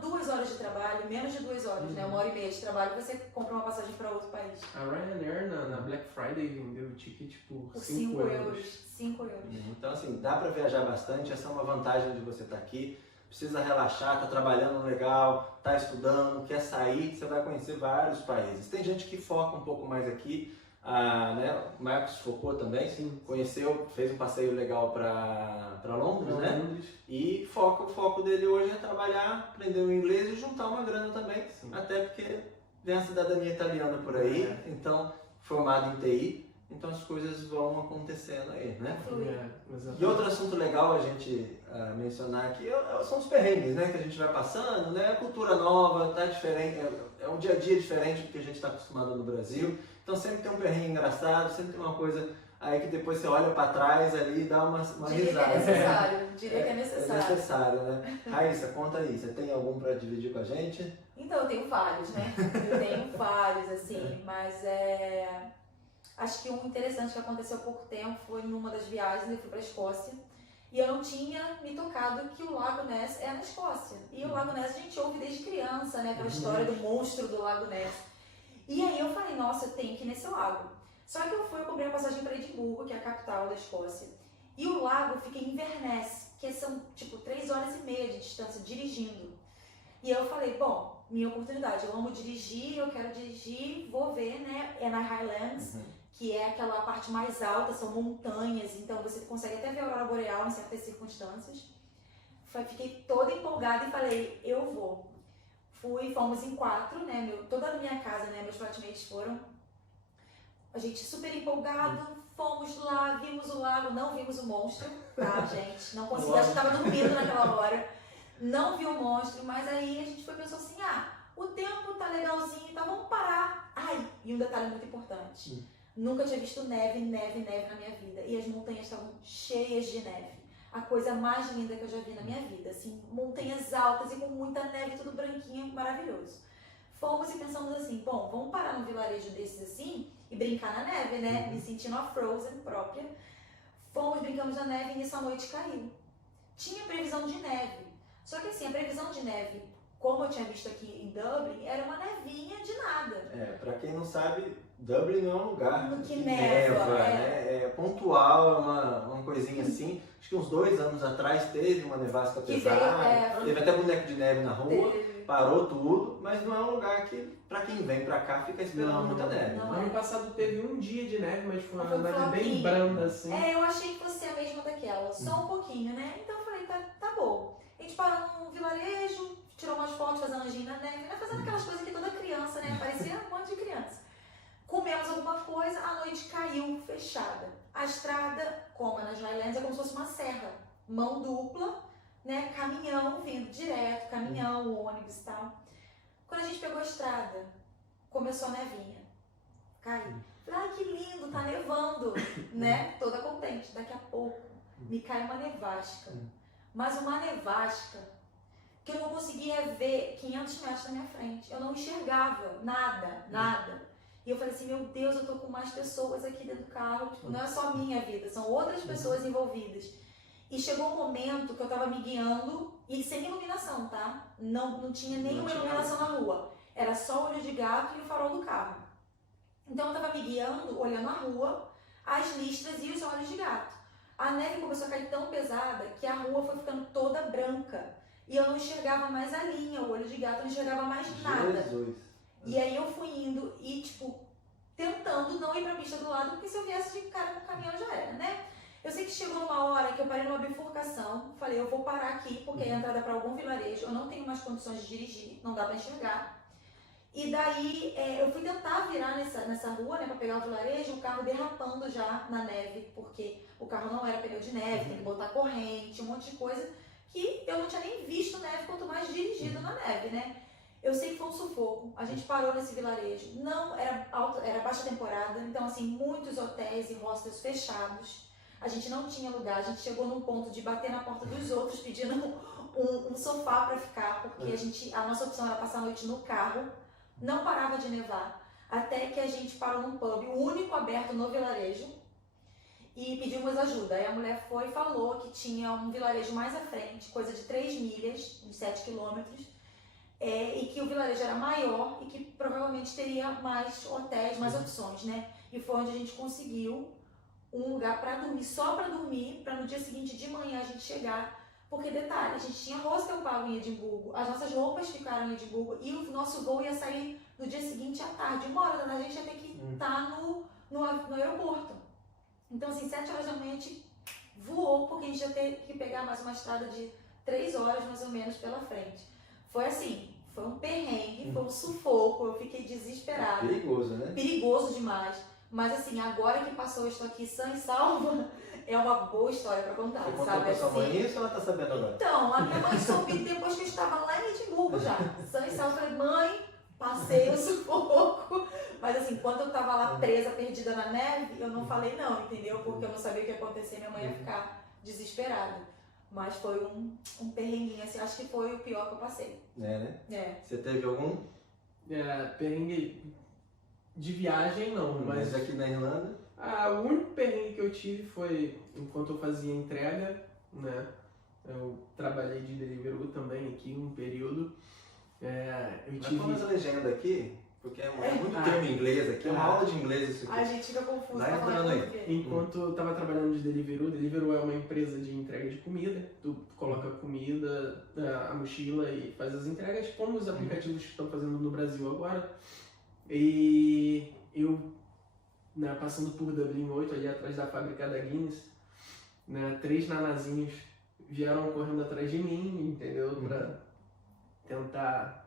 2 horas de trabalho, menos de 2 horas, né? 1h30 de trabalho, você compra uma passagem para outro país. A Ryanair na Black Friday vendeu o ticket por 5 euros. 5 euros. Então assim, dá para viajar bastante, essa é uma vantagem de você estar aqui. Precisa relaxar, tá trabalhando legal, tá estudando, quer sair, você vai conhecer vários países. Tem gente que foca um pouco mais aqui, né? O Marcos focou também, conheceu, fez um passeio legal para Londres, né? E o foco dele hoje é trabalhar, aprender o inglês e juntar uma grana também, até porque vem a cidadania italiana por aí, então formado em TI, então as coisas vão acontecendo aí, né? E outro assunto legal a gente mencionar aqui são os perrengues, né? Que a gente vai passando, né? Cultura nova, tá diferente, é um dia a dia diferente do que a gente está acostumado no Brasil. Então sempre tem um perrengue engraçado, sempre tem uma coisa aí que depois você olha para trás ali e dá uma Diria risada. que é necessário, diria que é É necessário. necessário, né? Raíssa, conta aí, você tem algum para dividir com a gente? Então, eu tenho vários, né? Eu tenho vários, assim, mas acho que um interessante que aconteceu há pouco tempo foi numa das viagens, eu fui pra Escócia, e eu não tinha me tocado que o Lago Ness é na Escócia. E o Lago Ness a gente ouve desde criança, né? Aquela história do monstro do Lago Ness. E aí eu falei, nossa, eu tenho que ir nesse lago. Só que eu comprei a passagem para Edimburgo, que é a capital da Escócia. E o lago fica em Inverness, que são tipo 3 horas e meia de distância dirigindo. E eu falei, bom, minha oportunidade, eu amo dirigir, eu quero dirigir, vou ver, né? É na Highlands, que é aquela parte mais alta, são montanhas, então você consegue até ver a aurora boreal em certas circunstâncias. Fiquei toda empolgada e falei, eu vou. Fomos em 4, né? Toda a minha casa, né? Meus flatmates foram. A gente super empolgado, fomos lá, vimos o lago, não vimos o monstro, tá, gente? Não consegui, acho que tava dormindo naquela hora. Não vi o monstro, mas aí a gente pensou assim, o tempo tá legalzinho, então vamos parar. Ai, e um detalhe muito importante. Nunca tinha visto neve na minha vida. E as montanhas estavam cheias de neve. A coisa mais linda que eu já vi na minha vida. Assim, montanhas altas e com muita neve, tudo branquinho, maravilhoso. Fomos e pensamos assim, bom, vamos parar num vilarejo desses assim e brincar na neve, né? Me sentindo a Frozen própria. Fomos, brincamos na neve e nisso a noite caiu. Tinha previsão de neve. Só que assim, a previsão de neve, como eu tinha visto aqui em Dublin, era uma nevinha de nada. Pra quem não sabe, Dublin não é um lugar No que neva, neva, né? É pontual, é uma coisinha assim. Acho que uns 2 anos atrás teve uma nevasca Que pesada, veio, teve até boneco de neve na rua, Teve. parou tudo, mas não é um lugar que, pra quem vem pra cá, fica esperando muita neve. não. Ano passado teve um dia de neve, mas foi uma Foi um neve bem flochinho. branda, assim. Eu achei que fosse a mesma daquela, só um pouquinho, né? Então eu falei, tá bom. A gente parou num vilarejo, tirou umas fotos fazendo anjinho na neve, né? Fazendo aquelas coisas que toda criança, né? Parecia um monte de criança. Comemos alguma coisa, a noite caiu fechada. A estrada, como é nas Highlands, é como se fosse uma serra. Mão dupla, né? Caminhão vindo direto, caminhão, ônibus e tal. Quando a gente pegou a estrada, começou a nevinha. Caiu. Falei, ai que lindo, tá nevando, né? Toda contente. Daqui a pouco me cai uma nevasca. Mas uma nevasca que eu não conseguia ver 500 metros na minha frente. Eu não enxergava nada. E eu falei assim, meu Deus, eu tô com mais pessoas aqui dentro do carro. Tipo, não é só a minha vida, são outras pessoas envolvidas. E chegou um momento que eu tava me guiando e sem iluminação, tá? Não tinha nenhuma iluminação na rua. Era só o olho de gato e o farol do carro. Então eu tava me guiando, olhando a rua, as listras e os olhos de gato. A neve começou a cair tão pesada que a rua foi ficando toda branca. E eu não enxergava mais a linha, o olho de gato, eu não enxergava mais nada. Jesus. E aí eu fui indo e, tipo, tentando não ir pra pista do lado, porque se eu viesse de cara com o caminhão já era, né? Eu sei que chegou uma hora que eu parei numa bifurcação, falei, eu vou parar aqui, porque é a entrada pra algum vilarejo, eu não tenho mais condições de dirigir, não dá pra enxergar. E daí eu fui tentar virar nessa rua, né, pra pegar o vilarejo, o carro derrapando já na neve, porque o carro não era pneu de neve, tem que botar corrente, um monte de coisa, que eu não tinha nem visto neve, quanto mais dirigido na neve, né? Eu sei que foi um sufoco. A gente parou nesse vilarejo. Não era baixa temporada, então assim, muitos hotéis e hostels fechados. A gente não tinha lugar, a gente chegou num ponto de bater na porta dos outros pedindo um sofá para ficar, porque a nossa opção era passar a noite no carro. Não parava de nevar, até que a gente parou num pub, o único aberto no vilarejo, e pedimos ajuda. Aí a mulher foi e falou que tinha um vilarejo mais à frente, coisa de 3 milhas, uns 7 quilômetros, e que o vilarejo era maior e que provavelmente teria mais hotéis, mais opções, né? E foi onde a gente conseguiu um lugar para dormir, só para dormir, para no dia seguinte de manhã a gente chegar. Porque, detalhe, a gente tinha hostel pago em Edimburgo, as nossas roupas ficaram em Edimburgo e o nosso voo ia sair no dia seguinte à tarde. 1 hora da tarde a gente ia ter que estar no aeroporto. Então, assim, 7 horas da manhã a gente voou, porque a gente ia ter que pegar mais uma estrada de 3 horas, mais ou menos, pela frente. Foi assim, foi um perrengue, foi um sufoco, eu fiquei desesperada. Perigoso, né? Perigoso demais. Mas, assim, agora que passou, eu estou aqui sã e salva, é uma boa história pra contar, Você contou sabe? pra sua mãe Assim, isso ou ela tá sabendo agora? então, a minha mãe soube depois que eu estava lá em Edimburgo já. Sã e salva, eu falei, mãe, passei o sufoco, Mas assim, quando eu tava lá presa, perdida na neve, eu não falei não, entendeu? Porque eu não sabia o que ia acontecer, minha mãe ia ficar desesperada. Mas foi um perrenguinho, assim, acho que foi o pior que eu passei. Né? É. Você teve algum? Perrengue de viagem não, Mas aqui na Irlanda? O único perrengue que eu tive foi enquanto eu fazia entrega, né? Eu trabalhei de Deliveroo também aqui um período. Eu Mas tive... põe essa legenda aqui, porque é muito termo em inglês aqui, é uma aula de inglês isso aqui. A gente fica confuso Vai pra falar entrando aí. português. Enquanto eu estava trabalhando de Deliveroo é uma empresa de entrega de comida. Tu coloca a comida, a mochila e faz as entregas, como os aplicativos que estão fazendo no Brasil agora. E eu, né, passando por Dublin 8, ali atrás da fábrica da Guinness, né, 3 nanazinhos vieram correndo atrás de mim, entendeu? Pra tentar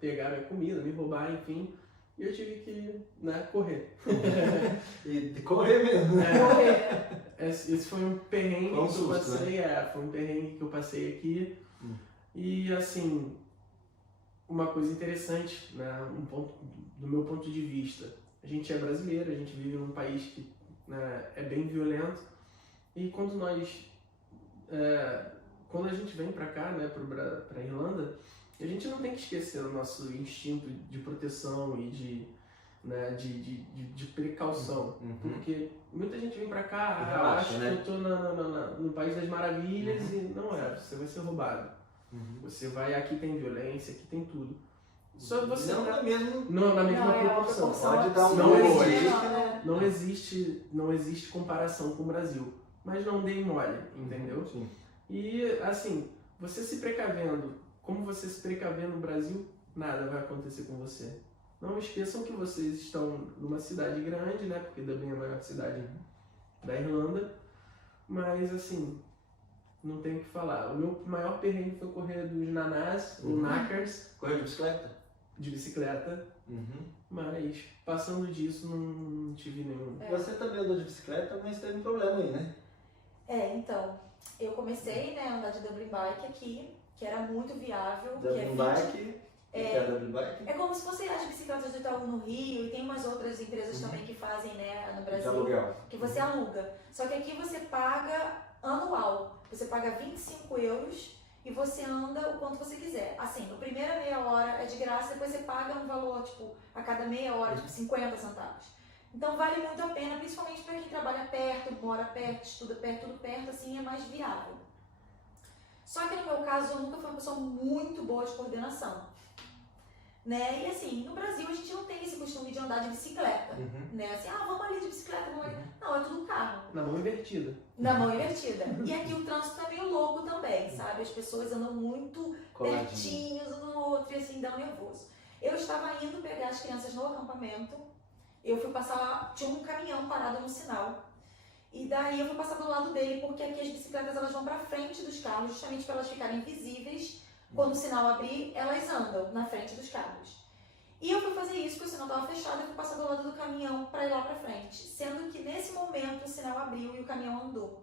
pegar minha comida, me roubar, enfim. E eu tive que, né, correr. E correr mesmo. Esse foi um perrengue Foi um que susto, eu passei, foi um perrengue que eu passei aqui. E assim, uma coisa interessante, né, do meu ponto de vista, a gente é brasileiro, a gente vive num país que, né, é bem violento. E quando a gente vem pra cá, né, pra Irlanda, a gente não tem que esquecer o nosso instinto de proteção e de precaução. Porque muita gente vem pra cá, Relaxa, acha né? que eu tô no País das Maravilhas e não é, você vai ser roubado. Você vai, aqui tem violência, aqui tem tudo. Só você não tá é mesmo. não, na mesma Não, é uma proporção. proporção Pode dar um Não gol aí. existe. Não existe comparação com o Brasil. Mas não dei mole, entendeu? Sim. E assim, você se precavendo, como você se precaver no Brasil, nada vai acontecer com você. Não esqueçam que vocês estão numa cidade grande, né? Porque Dublin é a maior cidade da Irlanda. Mas assim, não tem o que falar. O meu maior perrengue foi correr dos nanás, ou knackers, Correu de bicicleta? de bicicleta. Mas passando disso, não tive nenhum. Você também andou de bicicleta, mas teve um problema aí, né? Então, eu comecei, né, a andar de Dublin Bike aqui, que era muito viável. Dublin Bike. O que é Dublin Bike? É como se fosse as bicicletas do Itaú no Rio, e tem umas outras empresas também que fazem, né, no De Brasil, aluguel. que você aluga. Só que aqui você paga anual. Você paga 25 euros e você anda o quanto você quiser. Assim, a primeira meia hora é de graça, depois você paga um valor, tipo, a cada meia hora, tipo, 50 centavos. Então vale muito a pena, principalmente para quem trabalha perto, mora perto, estuda perto, tudo perto, assim é mais viável. Só que no meu caso eu nunca fui uma pessoa muito boa de coordenação, né? E assim, no Brasil a gente não tem esse costume de andar de bicicleta, né? Assim, vamos ali de bicicleta, vamos ali. Não, é tudo carro. Na mão invertida. Na mão invertida. E aqui o trânsito é meio louco também, sabe? As pessoas andam muito pertinhos um do outro e assim, dá um nervoso. Eu estava indo pegar as crianças no acampamento, eu fui passar lá, tinha um caminhão parado no sinal. E daí eu fui passar do lado dele, porque aqui as bicicletas elas vão pra frente dos carros, justamente para elas ficarem visíveis. Quando o sinal abrir, elas andam na frente dos carros. E eu fui fazer isso, porque o sinal estava fechado, eu fui passar do lado do caminhão para ir lá pra frente. Sendo que nesse momento o sinal abriu e o caminhão andou.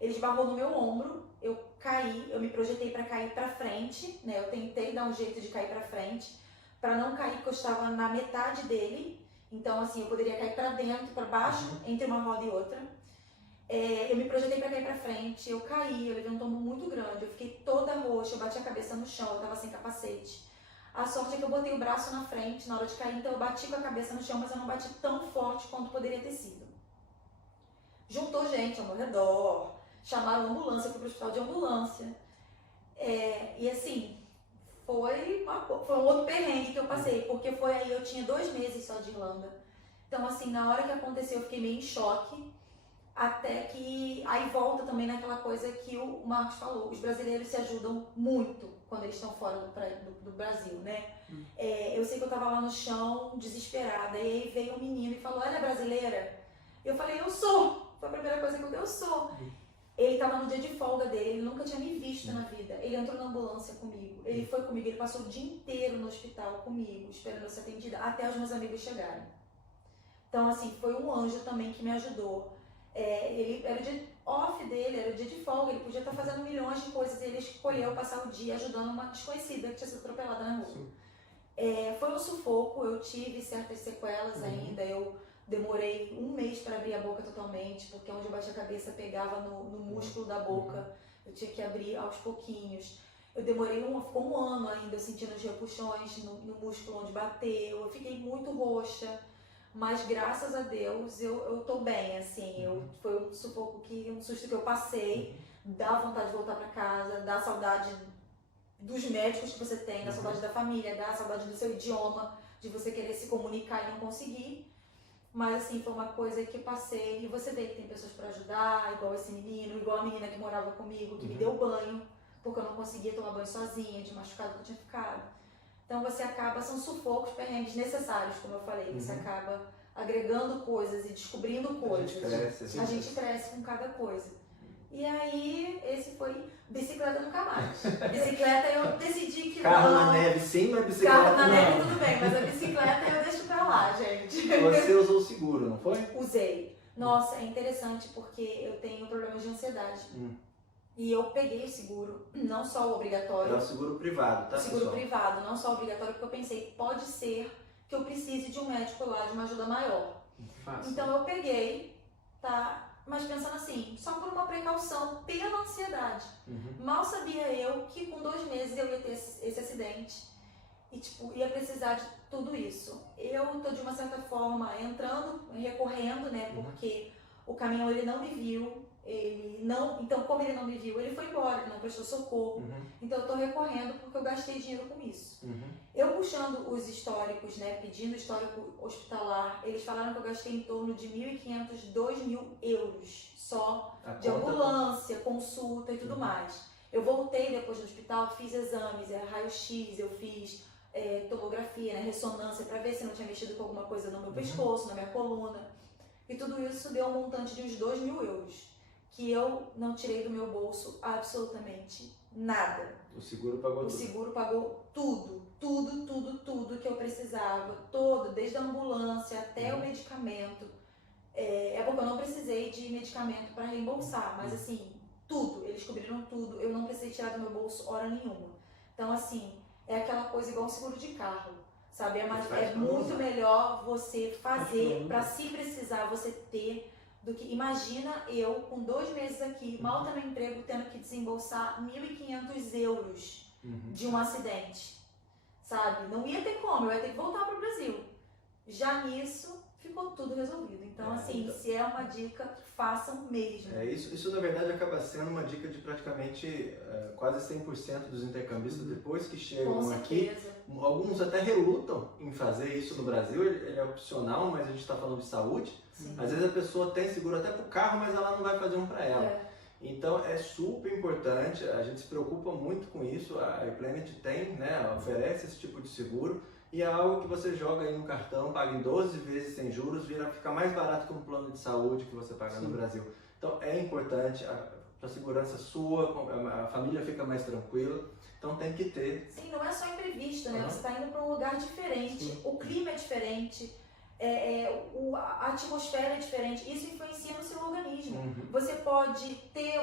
Ele esbarrou no meu ombro, eu caí, eu me projetei para cair para frente, né? Eu tentei dar um jeito de cair para frente, para não cair porque eu estava na metade dele. Então assim, eu poderia cair para dentro, para baixo, entre uma roda e outra. Eu me projetei para cair para frente, eu caí, eu levei um tombo muito grande, eu fiquei toda roxa, eu bati a cabeça no chão, eu tava sem capacete. A sorte é que eu botei o braço na frente na hora de cair, então eu bati com a cabeça no chão, mas eu não bati tão forte quanto poderia ter sido. Juntou gente ao meu redor, chamaram a ambulância, eu fui pro hospital de ambulância. E assim, foi um outro perrengue que eu passei, porque foi aí, eu tinha 2 meses só de Irlanda. Então assim, na hora que aconteceu eu fiquei meio em choque, até que aí volta também naquela coisa que o Marcos falou, os brasileiros se ajudam muito quando eles estão fora do Brasil, né? Eu sei que eu tava lá no chão, desesperada, e aí veio um menino e falou, ela é brasileira? Eu falei, eu sou! Foi a primeira coisa que eu sou. Ele tava no dia de folga dele, ele nunca tinha me visto na vida. Ele entrou na ambulância comigo, ele foi comigo, ele passou o dia inteiro no hospital comigo, esperando eu ser atendida, até os meus amigos chegarem. Então assim, foi um anjo também que me ajudou. Ele era o dia off dele, era o dia de folga, ele podia estar fazendo milhões de coisas e ele escolheu passar o dia ajudando uma desconhecida que tinha sido atropelada na rua. Foi um sufoco, eu tive certas sequelas ainda, eu demorei 1 mês para abrir a boca totalmente, porque onde eu bati a cabeça pegava no músculo da boca, eu tinha que abrir aos pouquinhos. Eu demorei ficou 1 ano ainda, eu sentindo os repuxões no músculo onde bateu, eu fiquei muito roxa, mas graças a Deus eu tô bem, assim, foi um sufoco um susto que eu passei, dá vontade de voltar para casa, dá saudade dos médicos que você tem, dá saudade da família, dá saudade do seu idioma, de você querer se comunicar e não conseguir. Mas assim, foi uma coisa que passei e você vê que tem pessoas para ajudar, igual esse menino, igual a menina que morava comigo, que me deu banho, porque eu não conseguia tomar banho sozinha, de machucado que eu tinha ficado. Então você acaba, são sufocos, perrengues necessários, como eu falei, você acaba agregando coisas e descobrindo coisas. A gente cresce com cada coisa. E aí, esse foi bicicleta nunca mais. Bicicleta eu decidi que carro não. na neve sim, mas bicicleta Carro na não. neve tudo bem, mas a bicicleta eu deixo pra lá, gente. Você usou o seguro, não foi? Usei. Nossa, é interessante porque eu tenho problemas de ansiedade. E eu peguei o seguro, não só o obrigatório. É o seguro privado, tá, seguro pessoal? privado, não só o obrigatório, porque eu pensei, pode ser que eu precise de um médico lá, de uma ajuda maior. Fácil. Então eu peguei, tá? Mas pensando assim, só por uma precaução, pela ansiedade. Mal sabia eu que com 2 meses eu ia ter esse acidente e tipo, ia precisar de tudo isso. Eu tô de uma certa forma recorrendo, né? Porque o caminhão ele não me viu, então como ele não me viu, ele foi embora, ele não prestou socorro. Então eu tô recorrendo porque eu gastei dinheiro com isso. Eu puxando os históricos, né, pedindo histórico hospitalar, eles falaram que eu gastei em torno de 1.500, 2.000 euros só de ambulância, consulta e tudo mais. Eu voltei depois do hospital, fiz exames, raio-x, eu fiz tomografia, né, ressonância, para ver se não tinha mexido com alguma coisa no meu pescoço, na minha coluna. E tudo isso deu um montante de uns 2.000 euros, que eu não tirei do meu bolso absolutamente nada. O seguro pagou tudo. O seguro pagou tudo que eu precisava, desde a ambulância até o medicamento. É porque eu não precisei de medicamento para reembolsar, mas assim, tudo, eles cobriram tudo, eu não precisei tirar do meu bolso hora nenhuma. Então assim, é aquela coisa igual um seguro de carro, sabe? É muito melhor você fazer para se precisar você ter do que imagina eu com 2 meses aqui, mal tendo emprego, tendo que desembolsar 1.500 euros de um acidente, sabe? Não ia ter como, eu ia ter que voltar para o Brasil. Já nisso ficou tudo resolvido. Então assim, se é uma dica, façam mesmo. Isso na verdade acaba sendo uma dica de praticamente quase 100% dos intercambistas depois que chegam aqui. Alguns até relutam em fazer isso no Brasil, ele é opcional, mas a gente está falando de saúde. Às vezes a pessoa tem seguro até para o carro, mas ela não vai fazer um para ela. Então é super importante, a gente se preocupa muito com isso, a iPlanet tem, né, oferece esse tipo de seguro e é algo que você joga aí no cartão, paga em 12 vezes sem juros, fica mais barato que um plano de saúde que você paga no Brasil. Então é importante, para a segurança sua, a família fica mais tranquila, então tem que ter. Sim, não é só imprevisto, né? Você está indo para um lugar diferente, o clima é diferente. A atmosfera é diferente, isso influencia no seu organismo. Você pode ter,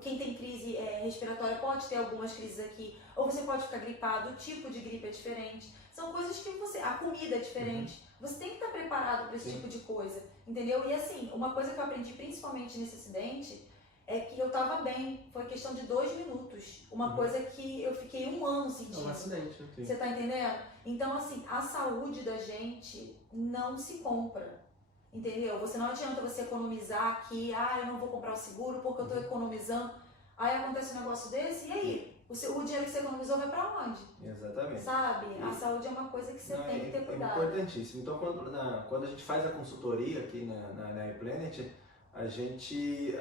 quem tem crise respiratória pode ter algumas crises aqui, ou você pode ficar gripado, o tipo de gripe é diferente. São coisas que a comida é diferente, você tem que estar preparado para esse tipo de coisa, entendeu? E assim, uma coisa que eu aprendi principalmente nesse acidente é que eu tava bem, foi questão de 2 minutos. Uma coisa que eu fiquei 1 ano sentindo. É um acidente. Você tá entendendo? Então, assim, a saúde da gente não se compra. Entendeu? Não adianta você economizar aqui, eu não vou comprar o seguro porque eu tô economizando. Aí acontece um negócio desse, e aí? O dinheiro que você economizou vai pra onde? Exatamente. Sabe? A saúde é uma coisa que você tem que ter cuidado. É importantíssimo. Então, quando a gente faz a consultoria aqui na iPlanet, a gente,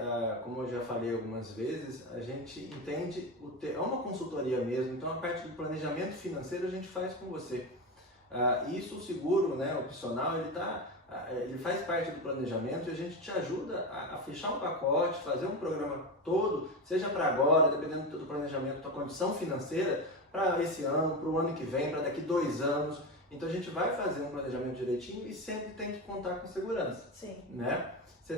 como eu já falei algumas vezes, a gente entende, é uma consultoria mesmo, então a parte do planejamento financeiro a gente faz com você. Isso, o seguro, né, opcional, ele faz parte do planejamento e a gente te ajuda a fechar um pacote, fazer um programa todo, seja para agora, dependendo do planejamento, da condição financeira, para esse ano, para o ano que vem, para daqui 2 anos. Então a gente vai fazer um planejamento direitinho e sempre tem que contar com segurança. Sim. Né? Você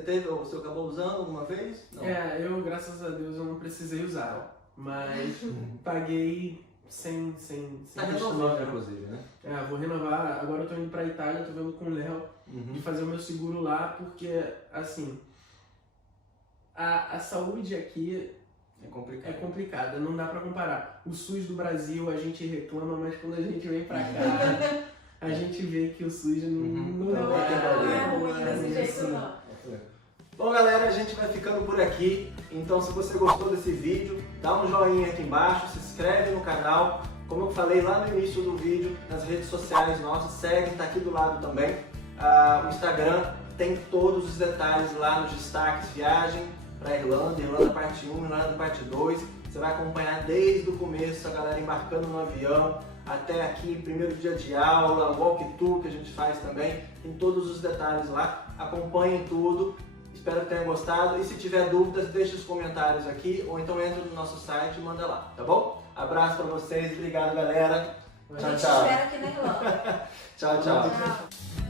acabou usando alguma vez? Não. Eu, graças a Deus, eu não precisei usar, mas paguei sem Tá investimento. renovando, inclusive, né? Vou renovar. Agora eu tô indo pra Itália, tô vendo com o Léo de fazer o meu seguro lá, porque, assim, a saúde aqui É complicado. é complicada, não dá pra comparar. O SUS do Brasil a gente reclama, mas quando a gente vem pra cá, a gente vê que o SUS não Não Não é Não ruim desse jeito, não. Bom, galera, a gente vai ficando por aqui. Então, se você gostou desse vídeo, dá um joinha aqui embaixo, se inscreve no canal. Como eu falei lá no início do vídeo, nas redes sociais nossas, segue, tá aqui do lado também. O Instagram tem todos os detalhes lá nos destaques, viagem para Irlanda, Irlanda parte 1, Irlanda parte 2. Você vai acompanhar desde o começo a galera embarcando no avião, até aqui, primeiro dia de aula, walk-through que a gente faz também. Tem todos os detalhes lá, acompanhem tudo. Espero que tenham gostado e se tiver dúvidas, deixe os comentários aqui ou então entra no nosso site e manda lá, tá bom? Abraço pra vocês, obrigado galera. A Tchau, gente tchau. espera aqui na Irlanda. Tchau, tchau. Tchau.